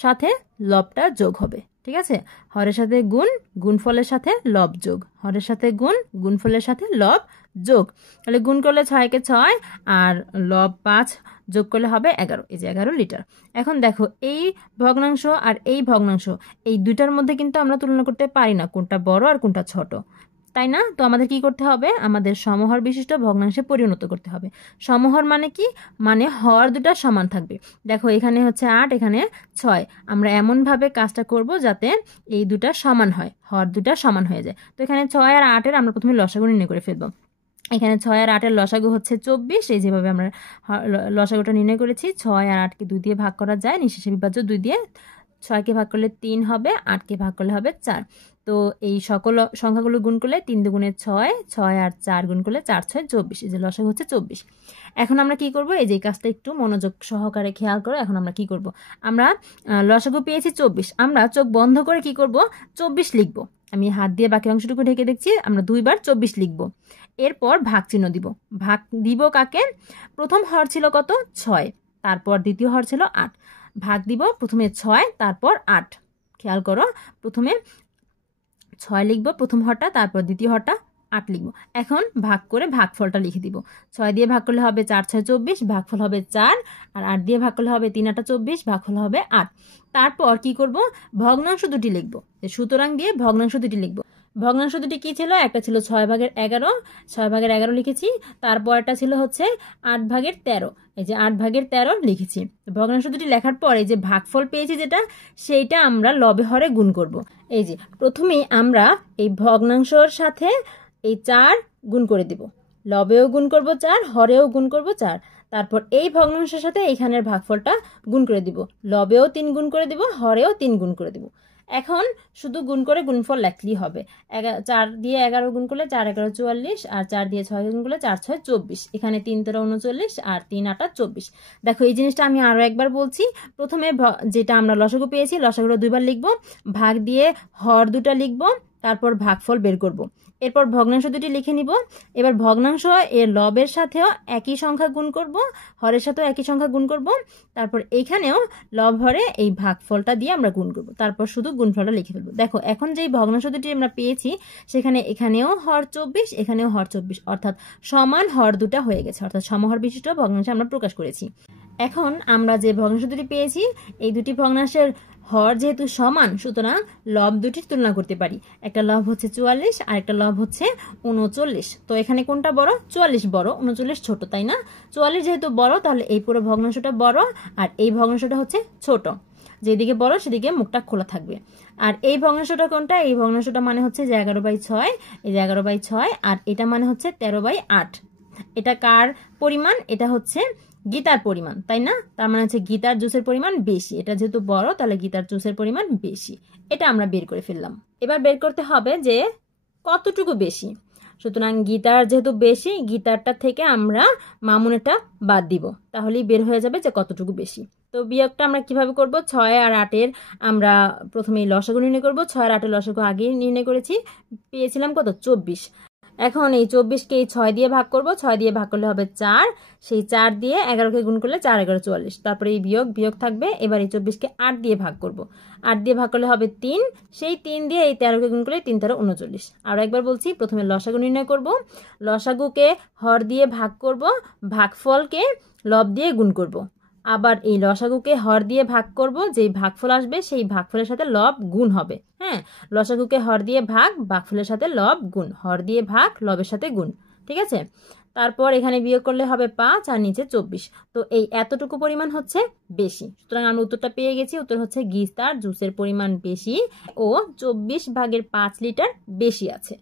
সাথে লবটা যোগ হবে। ঠিক আছে, হরের সাথে গুণ, গুণফলের সাথে লব যোগ, হরের সাথে গুণ, গুণফলের সাথে লব যোগ। তাহলে গুণ করলে 6কে 6 আর লব 5 যোগ করলে হবে 11, এই যে 11 লিটার। এখন দেখো এই ভগ্নাংশ আর এই ভগ্নাংশ, এই দুইটার মধ্যে কিন্তু আমরা তুলনা করতে পারি না কোনটা বড় আর কোনটা ছোট, তাই না? তো আমাদের কি করতে হবে? আমাদের সমহর বিশিষ্ট ভগ্নাংশে পরিণত করতে হবে। সমহর মানে কি? মানে হর দুটা সমান থাকবে। দেখো এখানে হচ্ছে 8, এখানে 6, আমরা এমনভাবে কাজটা করব যাতে এই দুটা সমান হয়, হর দুটা সমান হয়ে যায়। তো এখানে 6 আর 8 এর আমরা প্রথমে লসাগু নির্ণয় করে ফেলবো। এখানে 6 আর 8 এর লসাগু হচ্ছে 24, এই যেভাবে আমরা লসাগুটা নির্ণয় করেছি। 6 আর 8কে 2 দিয়ে ভাগ করা যায়, নিঃশেষে বিভাজ্য 2 দিয়ে। 6কে ভাগ করলে 3 হবে, 8কে ভাগ করলে হবে 4। তো এই সকল সংখ্যাগুলো গুণ করলে 3 দুগুণে 6, 6 আর 4 গুণ করলে 4 6 24, এই যে লসাগু হচ্ছে 24। এখন আমরা কি করব? এই যে কাজটা একটু মনোযোগ সহকারে খেয়াল করো। এখন আমরা কি করব? আমরা লসাগু পেয়েছি 24, আমরা চোখ বন্ধ করে কি করব? 24 লিখব। আমি হাত দিয়ে বাকি অংশটুকু ঢেকে দেখছি, আমরা 2 বার 24 লিখব। এরপর ভাগ চিহ্ন দিব। ভাগ দিব কাকে? প্রথম হর ছিল কত? 6, তারপর দ্বিতীয় হর ছিল 8। ভাগ দিব প্রথমে 6, তারপর 8। খেয়াল করো, প্রথমে 6 লিখব প্রথম হরটা, তারপর দ্বিতীয় হরটা 8 লিখব। এখন ভাগ করে ভাগফলটা লিখে দিব। 6 দিয়ে ভাগ করলে হবে 4 6 24, ভাগফল হবে 4, আর 8 দিয়ে ভাগ করলে হবে 3 8 24, ভাগফল হবে 8। তারপর কি করব? ভগ্নাংশ দুটি লিখব। সুতরাং দিয়ে ভগ্নাংশ দুটি লিখব। ভগ্নাংশ দুটি কি ছিল? একটা ছিল 6 ভাগের 11, 6 ভাগের 11 লিখেছি। তারপর একটা ছিল হচ্ছে 8 ভাগের 13, এই যে 8 ভাগের 13 লিখেছি। ভগ্নাংশ দুটি লেখার পর এই যে ভাগফল পেয়েছি যেটা, সেইটা আমরা লবে হরে গুণ করব। এই যে প্রথমেই আমরা এই ভগ্নাংশর সাথে এই 4 গুণ করে দিব, লবেও গুণ করব 4, হরেও গুণ করব 4। তারপর এই ভগ্নাংশের সাথে এইখানের ভাগফলটা গুণ করে দিব, লবেও 3 গুণ করে দিব, হরেও 3 গুণ করে দিব। এখন শুধু গুণ করে গুণফল লিখলেই হবে। 4 দিয়ে 11 গুণ করলে 4 11 44, আর 4 দিয়ে 6 গুণ করলে 4 6 24, এখানে 3 13 39 আর 3 8 24। দেখো এই জিনিসটা আমি আরও একবার বলছি। প্রথমে যেটা আমরা লসাগু পেয়েছি, লসাগুটা দুইবার লিখব, ভাগ দিয়ে হর দুটা লিখব, তারপর ভাগফল বের করব। এরপর ভগ্নাংশ দুটি লিখে নিব। এবার ভগ্নাংশ এর লবের সাথেও একই সংখ্যা গুণ করব, হরের সাথেও একই সংখ্যা গুণ করব, তারপর এইখানেও লব হরে এই ভাগফলটা দিয়ে আমরা গুণ করব, তারপর শুধু গুণফলটা লিখে ফেলবো। দেখো এখন যেই ভগ্নাংশ দুটি আমরা পেয়েছি সেখানে এখানেও হর 24, এখানেও হর 24, অর্থাৎ সমান হর দুটা হয়ে গেছে, অর্থাৎ সমহর বিশিষ্ট ভগ্নাংশ আমরা প্রকাশ করেছি। এখন আমরা যে ভগ্নাংশ দুটি পেয়েছি এই দুটি ভগ্নাংশের হর যেহেতু সমান, সুতরাং লব দুটির তুলনা করতে পারি। একটা লব হচ্ছে 44 আর একটা লব হচ্ছে 39। তো এখানে কোনটা বড়? 44 বড়, 39 ছোট, তাই না? 44 যেহেতু বড় তাহলে এই পুরো ভগ্নাংশটা বড় আর এই ভগ্নাংশটা হচ্ছে ছোট। যেদিকে বড় সেদিকে মুখটা খোলা থাকবে। আর এই ভগ্নাংশটা কোনটা? এই ভগ্নাংশটা মানে হচ্ছে যে 11/6, এই যে 11/6, আর এটা মানে হচ্ছে 13/8। এটা কার পরিমাণ? এটা হচ্ছে গীতার পরিমাণ, তাই না? তার মানে হচ্ছে গীতার জুসের পরিমাণ বেশি। এটা যেহেতু বড় তাহলে গীতার জুসের পরিমাণ বেশি। এটা আমরা বের করে ফেললাম। এবার বের করতে হবে যে কতটুকু বেশি। সুতরাং গীতার যেহেতু বেশি, গীতারটা থেকে আমরা মামুনেরটা বাদ দিব, তাহলেই বের হয়ে যাবে যে কতটুকু বেশি। তো বিয়োগটা আমরা কিভাবে করব? 6 আর 8-এর আমরা প্রথমেই লসাগু নির্ণয় করব। 6 আর 8-এর লসাগু আগেই নির্ণয় করেছি, পেয়েছিলাম কত? 24। এখন এই 24কে এই 6 দিয়ে ভাগ করব, 6 দিয়ে ভাগ করলে হবে 4, সেই 4 দিয়ে 11কে গুণ করলে 4 11 44, তারপরে এই বিয়োগ থাকবে। এবার এই 24কে 8 দিয়ে ভাগ করব, 8 দিয়ে ভাগ করলে হবে 3, সেই 3 দিয়ে এই 13কে গুণ করলে 3 13 39। আর একবার বলছি, প্রথমে লসাগু নির্ণয় করব, লসাগুকে হর দিয়ে ভাগ করব, ভাগফলকে লব দিয়ে গুণ করব, আবার এই লসাগুকে হর দিয়ে ভাগ করব, যেই ভাগফল আসবে সেই ভাগফলের সাথে লব গুণ হবে। হ্যাঁ, লসাগুকে হর দিয়ে ভাগ, ভাগফলের সাথে লব গুণ, হর দিয়ে ভাগ, লবের সাথে গুণ। ঠিক আছে? তারপর এখানে বিয়োগ করলে হবে 5 আর নিচে 24। তো এই এতটুকু পরিমাণ হচ্ছে বেশি। সুতরাং আমরা উত্তরটা পেয়ে গেছি। উত্তর হচ্ছে গীতার জুসের পরিমাণ বেশি ও 24/5 লিটার বেশি আছে।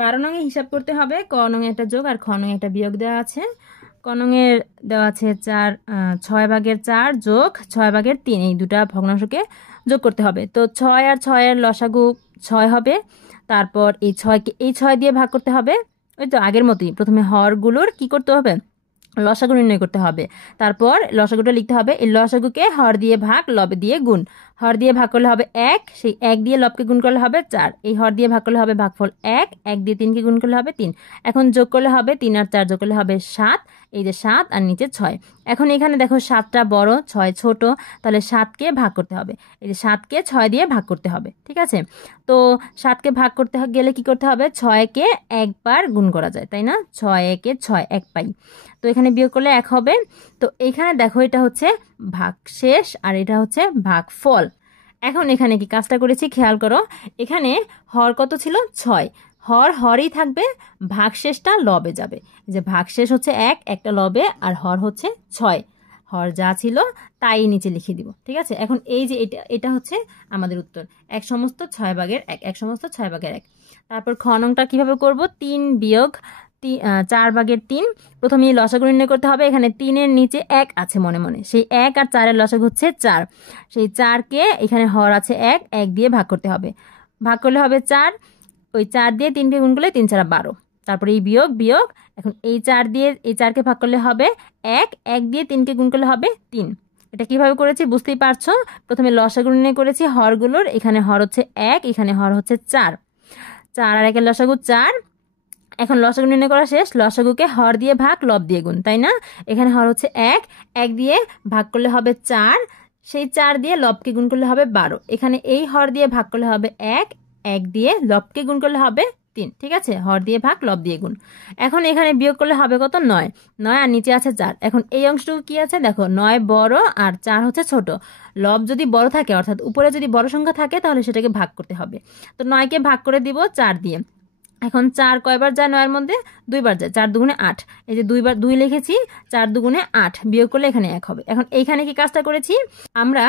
12 নঙে হিসাব করতে হবে। ক নঙে একটা যোগ আর খ নঙে একটা বিয়োগ দেওয়া আছে। ক নঙের দেওয়া আছে 6/4 যোগ 6/3, এই দুটা ভগ্নাংশকে যোগ করতে হবে। তো 6 আর 6-এর লসাগু 6 হবে, তারপর এই 6 দিয়ে ভাগ করতে হবে। ওই তো আগের মতোই, প্রথমে হরগুলোর কি করতে হবে? লসাগু নির্ণয় করতে হবে, তারপর লসাগুটা লিখতে হবে। এই লসাগুকে হর দিয়ে ভাগ, লব দিয়ে গুণ। হর দিয়ে ভাগ করলে হবে 1, সেই 1 দিয়ে লবকে গুণ করলে হবে 4, এই হর দিয়ে ভাগ করলে হবে ভাগফল 1, 1 দিয়ে 3কে গুণ করলে হবে 3। এখন যোগ করলে হবে 3 আর 4 যোগ করলে হবে 7, এই যে 7 আর নিচে 6। এখন এখানে দেখো 7টা বড়, 6 ছোট, তাহলে 7কে ভাগ করতে হবে। এই যে 7কে 6 দিয়ে ভাগ করতে হবে। ঠিক আছে? তো 7কে ভাগ করতে গেলে কি করতে হবে? 6কে একবার গুণ করা যায়, তাই না? 6 একে 6, 1 পাই। তো এখানে বিয়োগ করলে 1 হবে। তো এখানে দেখো এটা হচ্ছে ভাগশেষ আর এটা হচ্ছে ভাগফল। এখন এখানে কি কাজটা করেছি খেয়াল করো। এখানে হর কত ছিল? 6। হরই থাকবে, ভাগশেষটা লবে যাবে। যে ভাগশেষ হচ্ছে 1, একটা লবে, আর হর হচ্ছে 6। হর যা ছিল তাই নিচে লিখে দিব। ঠিক আছে? এখন এই যে এটা হচ্ছে আমাদের উত্তর, 1 সমস্ত 6/1, 1 সমস্ত 6/1। তারপর খ নংটা কিভাবে করব? 3 বিয়োগ 4/3। প্রথমেই লসাগু নির্ণয় করতে হবে। এখানে 3-এর নিচে 1 আছে মনে মনে, সেই 1 আর 4-এর লসাগু হচ্ছে 4। সেই 4কে এখানে হর আছে 1 দিয়ে ভাগ করতে হবে, ভাগ করলে হবে 4। ওই 4 দিয়ে 3কে গুণ করলে 3 4 12। তারপরে এই বিয়োগ। এখন এই 4 দিয়ে এই 4কে ভাগ করলে হবে 1 দিয়ে 3কে গুণ করলে হবে 3। এটা কিভাবে করেছি বুঝতেই পারছো। প্রথমে লসাগু নির্ণয় করেছি হরগুলোর, এখানে হর হচ্ছে 1, এখানে হর হচ্ছে 4। 4 আর 1-এর লসাগু 4। এখন লসাগু নির্ণয় করা শেষ। লসাগুকে হর দিয়ে ভাগ, লব দিয়ে গুণ, তাই না? এখানে হর হচ্ছে 1 দিয়ে ভাগ করলে হবে 4, সেই 4 দিয়ে লবকে গুণ করলে হবে 12। এখানে এই হর দিয়ে ভাগ করলে হবে 1 দিয়ে লবকে গুণ করলে হবে 3। ঠিক আছে? হর দিয়ে ভাগ, লব দিয়ে গুণ। এখন এখানে বিয়োগ করলে হবে কত? 9 আর নিচে আছে 4। এখন এই অংশটুকু কি আছে দেখো, 9 বড় আর 4 হচ্ছে ছোট। লব যদি বড় থাকে, অর্থাৎ উপরে যদি বড় সংখ্যা থাকে, তাহলে সেটাকে ভাগ করতে হবে। তো 9কে ভাগ করে দিব 4 দিয়ে। এখন 4 কয়বার যায়? 9-এর মধ্যে 2 বার যায়। 4 দুগুণে 8, এই যে 2 লিখেছি, 4 দুগুণে 8, বিয়োগ করলে এখানে 1 হবে। এখন এইখানে কি কাজটা করেছি? আমরা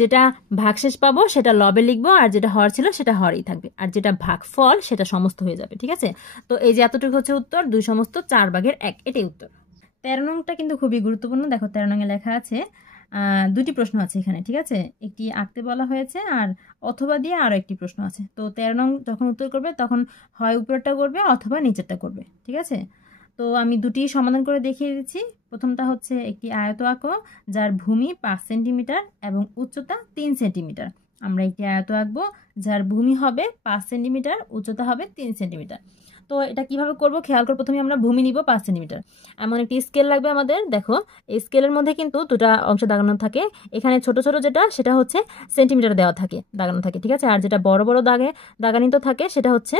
যেটা ভাগশেষ পাবো সেটা লবে লিখবো, আর যেটা হর ছিল সেটা হরেই থাকবে, আর যেটা ভাগফল সেটা সমস্ত হয়ে যাবে। ঠিক আছে? তো এই যে এতটুকু হচ্ছে উত্তর, 2 সমস্ত 4/1, এটাই উত্তর। 13 নংটা কিন্তু খুবই গুরুত্বপূর্ণ। দেখো 13 নংয়ে লেখা আছে, দুটি প্রশ্ন আছে এখানে, ঠিক আছে? একটি আঁকতে বলা হয়েছে আর অথবা দিয়ে আরও একটি প্রশ্ন আছে। তো 13 নং যখন উত্তর করবে তখন হয় উপরেরটা করবে অথবা নিচেরটা করবে, ঠিক আছে? তো আমি দুটি সমাধান করে দেখিয়ে দিচ্ছি। প্রথমটা হচ্ছে একটি আয়ত আঁকো যার ভূমি 5 সেন্টিমিটার এবং উচ্চতা 3 সেন্টিমিটার। আমরা একটি আয়ত আঁকবো যার ভূমি হবে 5 সেন্টিমিটার, উচ্চতা হবে 3 সেন্টিমিটার। তো এটা কিভাবে করব খেয়াল করে, প্রথমে আমরা ভূমি নিব 5 সেন্টিমিটার। এমন একটি স্কেল লাগবে আমাদের। দেখো এই স্কেলের মধ্যে কিন্তু দুটো অংশ দাগানো থাকে। এখানে ছোট ছোট যেটা সেটা হচ্ছে সেন্টিমিটার দেওয়া থাকে, দাগানো থাকে, ঠিক আছে? আর যেটা বড় বড় দাগানিত থাকে সেটা হচ্ছে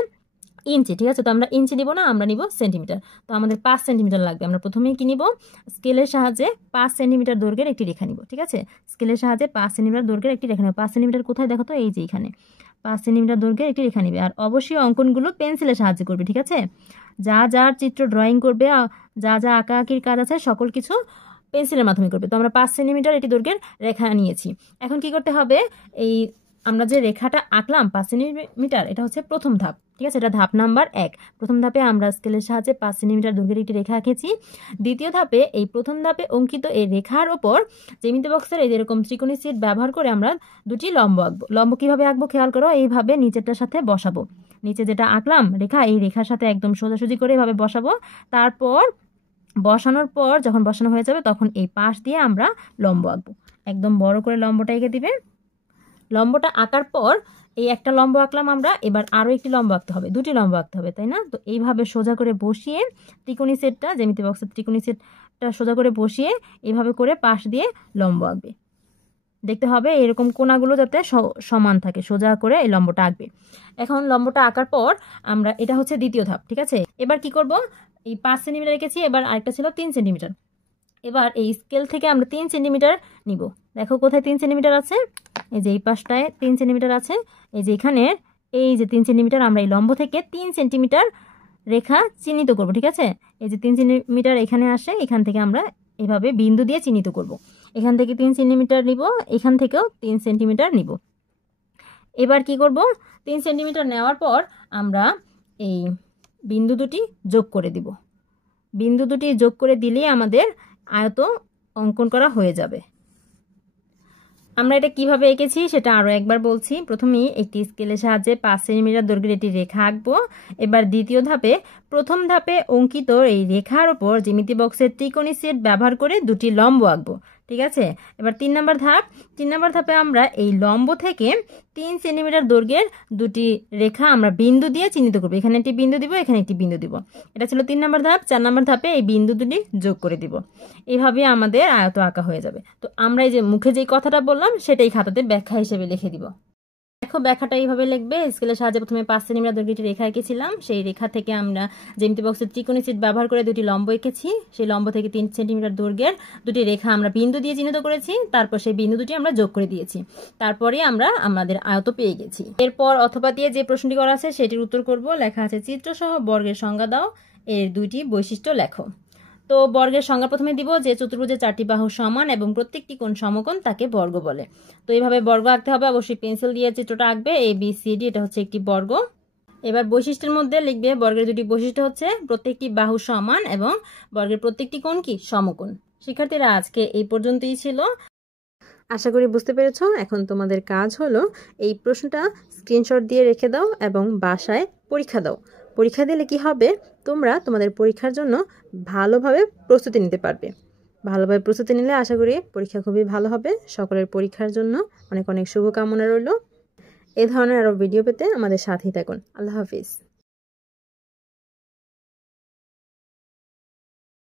ইঞ্চি, ঠিক আছে? তো আমরা ইঞ্চি নিব না, আমরা নিব সেন্টিমিটার। তো আমাদের 5 সেন্টিমিটার লাগবে। আমরা প্রথমেই কি নিব, স্কেলের সাহায্যে 5 সেন্টিমিটার দৈর্ঘ্যের একটি রেখা নিব, ঠিক আছে? স্কেলের সাহায্যে 5 সেন্টিমিটার দৈর্ঘ্যের একটি রেখা নিব। 5 সেন্টিমিটার কোথায় দেখো তো, এই যে এখানে 5 সেন্টিমিটার দৈর্ঘ্যের একটি রেখা নিবে। আর অবশ্যই অঙ্কনগুলো পেন্সিলের সাহায্যে করবে, ঠিক আছে? যা যার চিত্র ড্রয়িং করবে, যা যা আঁকাআঁকির কাজ আছে সকল কিছু পেন্সিলের মাধ্যমে করবে। তো আমরা 5 সেন্টিমিটার এটি দৈর্ঘ্যের রেখা নিয়েছি। এখন কি করতে হবে, এই আমরা যে রেখাটা আঁকলাম 5 সেন্টিমিটার, এটা হচ্ছে প্রথম ধাপ, ঠিক আছে? এটা ধাপ নাম্বার 1। প্রথম ধাপে আমরা স্কেলের সাহায্যে 5 সেন্টিমিটার দৈর্ঘ্যের একটি রেখা আঁকেছি। দ্বিতীয় ধাপে এই প্রথম ধাপে অঙ্কিত এই রেখার ওপর জ্যামিতি বক্সের এই যেরকম ত্রিকোণী শীট ব্যবহার করে আমরা দুটি লম্ব আঁকবো। লম্ব কিভাবে আঁকবো খেয়াল করো, এইভাবে নিচেরটার সাথে বসাবো। নিচে যেটা আঁকলাম রেখা, এই রেখার সাথে একদম সোজাসুজি করে এভাবে বসাবো। তারপর বসানোর পর যখন বসানো হয়ে যাবে তখন এই পাশ দিয়ে আমরা লম্ব আঁকবো। একদম বড় করে লম্বটা এঁকে দিবে। লম্বটা আঁকার পর এই একটা লম্ব আঁকলাম আমরা, এবার আরও একটি লম্ব আঁকতে হবে, দুটি লম্ব আঁকতে হবে, তাই না? তো এইভাবে সোজা করে বসিয়ে ত্রিকোণী সেটটা, জ্যামিতি বক্সের ত্রিকোণী সেটটা সোজা করে বসিয়ে এইভাবে করে পাশ দিয়ে লম্ব আঁকবে। দেখতে হবে এরকম কোণাগুলো যাতে সমান থাকে, সোজা করে এই লম্বটা আঁকবে। এখন লম্বটা আঁকার পর আমরা, এটা হচ্ছে দ্বিতীয় ধাপ, ঠিক আছে? এবার কি করব, এই 5 সেন্টিমিটার রেখেছি, এবার আরেকটা ছিল 3 সেন্টিমিটার। এবার এই স্কেল থেকে আমরা 3 সেন্টিমিটার নিব। দেখো কোথায় 3 সেন্টিমিটার আছে, এই যে এই পাশটায় 3 সেন্টিমিটার আছে। এই যে এখানে এই যে 3 সেন্টিমিটার, আমরা এই লম্ব থেকে 3 সেন্টিমিটার রেখা চিহ্নিত করব, ঠিক আছে? এই যে 3 সেন্টিমিটার এখানে আসে, এখান থেকে আমরা এভাবে বিন্দু দিয়ে চিহ্নিত করব। এখান থেকে 3 সেন্টিমিটার নিব, এখান থেকেও 3 সেন্টিমিটার নিব। এবার কি করব, 3 সেন্টিমিটার নেওয়ার পর আমরা এই বিন্দু দুটি যোগ করে দিব। বিন্দু দুটি যোগ করে দিলেই আমাদের আয়ত অঙ্কন করা হয়ে যাবে। আমরা এটা কিভাবে এঁকেছি সেটা আরও একবার বলছি। প্রথমেই একটি স্কেলের সাহায্যে 5 সেন্টিমিটার দৈর্ঘ্যের একটি রেখা আঁকবো। এবার দ্বিতীয় ধাপে প্রথম ধাপে অঙ্কিত এই রেখার ওপর জ্যামিতি বক্সের ত্রিকোণী সেট ব্যবহার করে দুটি লম্ব আঁকবো, ঠিক আছে? এবার 3 নম্বর ধাপ। 3 নম্বর ধাপে আমরা এই লম্ব থেকে 3 সেন্টিমিটার দৈর্ঘ্যের দুটি রেখা আমরা বিন্দু দিয়ে চিহ্নিত করবো। এখানে একটি বিন্দু দিব, এখানে একটি বিন্দু দিব। এটা ছিল 3 নম্বর ধাপ। 4 নম্বর ধাপে এই বিন্দু দুটি যোগ করে দিব। এইভাবে আমাদের আয়ত আঁকা হয়ে যাবে। তো আমরা এই যে মুখে যেই কথাটা বললাম সেটাই খাতাতে ব্যাখ্যা হিসেবে লিখে দিব। দেখো ব্যাখ্যাটা এইভাবে লিখবে। স্কেলের সাহায্যে প্রথমে 5 সেন্টিমিটার দৈর্ঘ্যের একটি রেখা এঁকেছিলাম। সেই রেখা থেকে আমরা জ্যামিতি বক্সের ত্রিকোণী সেট ব্যবহার করে দুটি লম্ব এঁকেছি। সেই লম্ব থেকে 3 সেন্টিমিটার দৈর্ঘ্যের দুটি রেখা আমরা বিন্দু দিয়ে চিহ্নিত করেছি। তারপর সেই বিন্দু দুটি আমরা যোগ করে দিয়েছি। তারপরে আমরা আমাদের আয়ত পেয়ে গেছি। এরপর অথবা দিয়ে যে প্রশ্নটি করা আছে সেটির উত্তর করব। লেখা আছে চিত্রসহ বর্গের সংজ্ঞা দাও, এর দুইটি বৈশিষ্ট্য লেখো। তো বর্গের সংজ্ঞা প্রথমে দিব যে চতুর্ভুজের 4টি বাহু সমান এবং প্রত্যেকটি কোণ সমকোণ, তাকে বর্গ বলে। তো এইভাবে বর্গ আঁকতে হবে, অবশ্যই পেন্সিল দিয়ে চিত্রটা আঁকবে। ABCD, এটা হচ্ছে একটি বর্গ। এবার বৈশিষ্ট্যের মধ্যে লিখবে বর্গের দুটি বৈশিষ্ট্য হচ্ছে প্রত্যেকটি বাহু সমান এবং বর্গের প্রত্যেকটি কোণ কি সমকোণ। শিক্ষার্থীরা আজকে এই পর্যন্তই ছিল। আশা করি বুঝতে পেরেছো। এখন তোমাদের কাজ হলো এই প্রশ্নটা স্ক্রিনশট দিয়ে রেখে দাও এবং বাসায় পরীক্ষা দাও। পরীক্ষা দিলে কি হবে, তোমরা তোমাদের পরীক্ষার জন্য ভালোভাবে প্রস্তুতি নিতে পারবে। ভালোভাবে প্রস্তুতি নিলে আশা করি পরীক্ষা খুবই ভালো হবে। সকলের পরীক্ষার জন্য অনেক অনেক শুভকামনা রইল। এ ধরনের আরও ভিডিও পেতে আমাদের সাথেই থাকুন। আল্লাহ হাফিজ।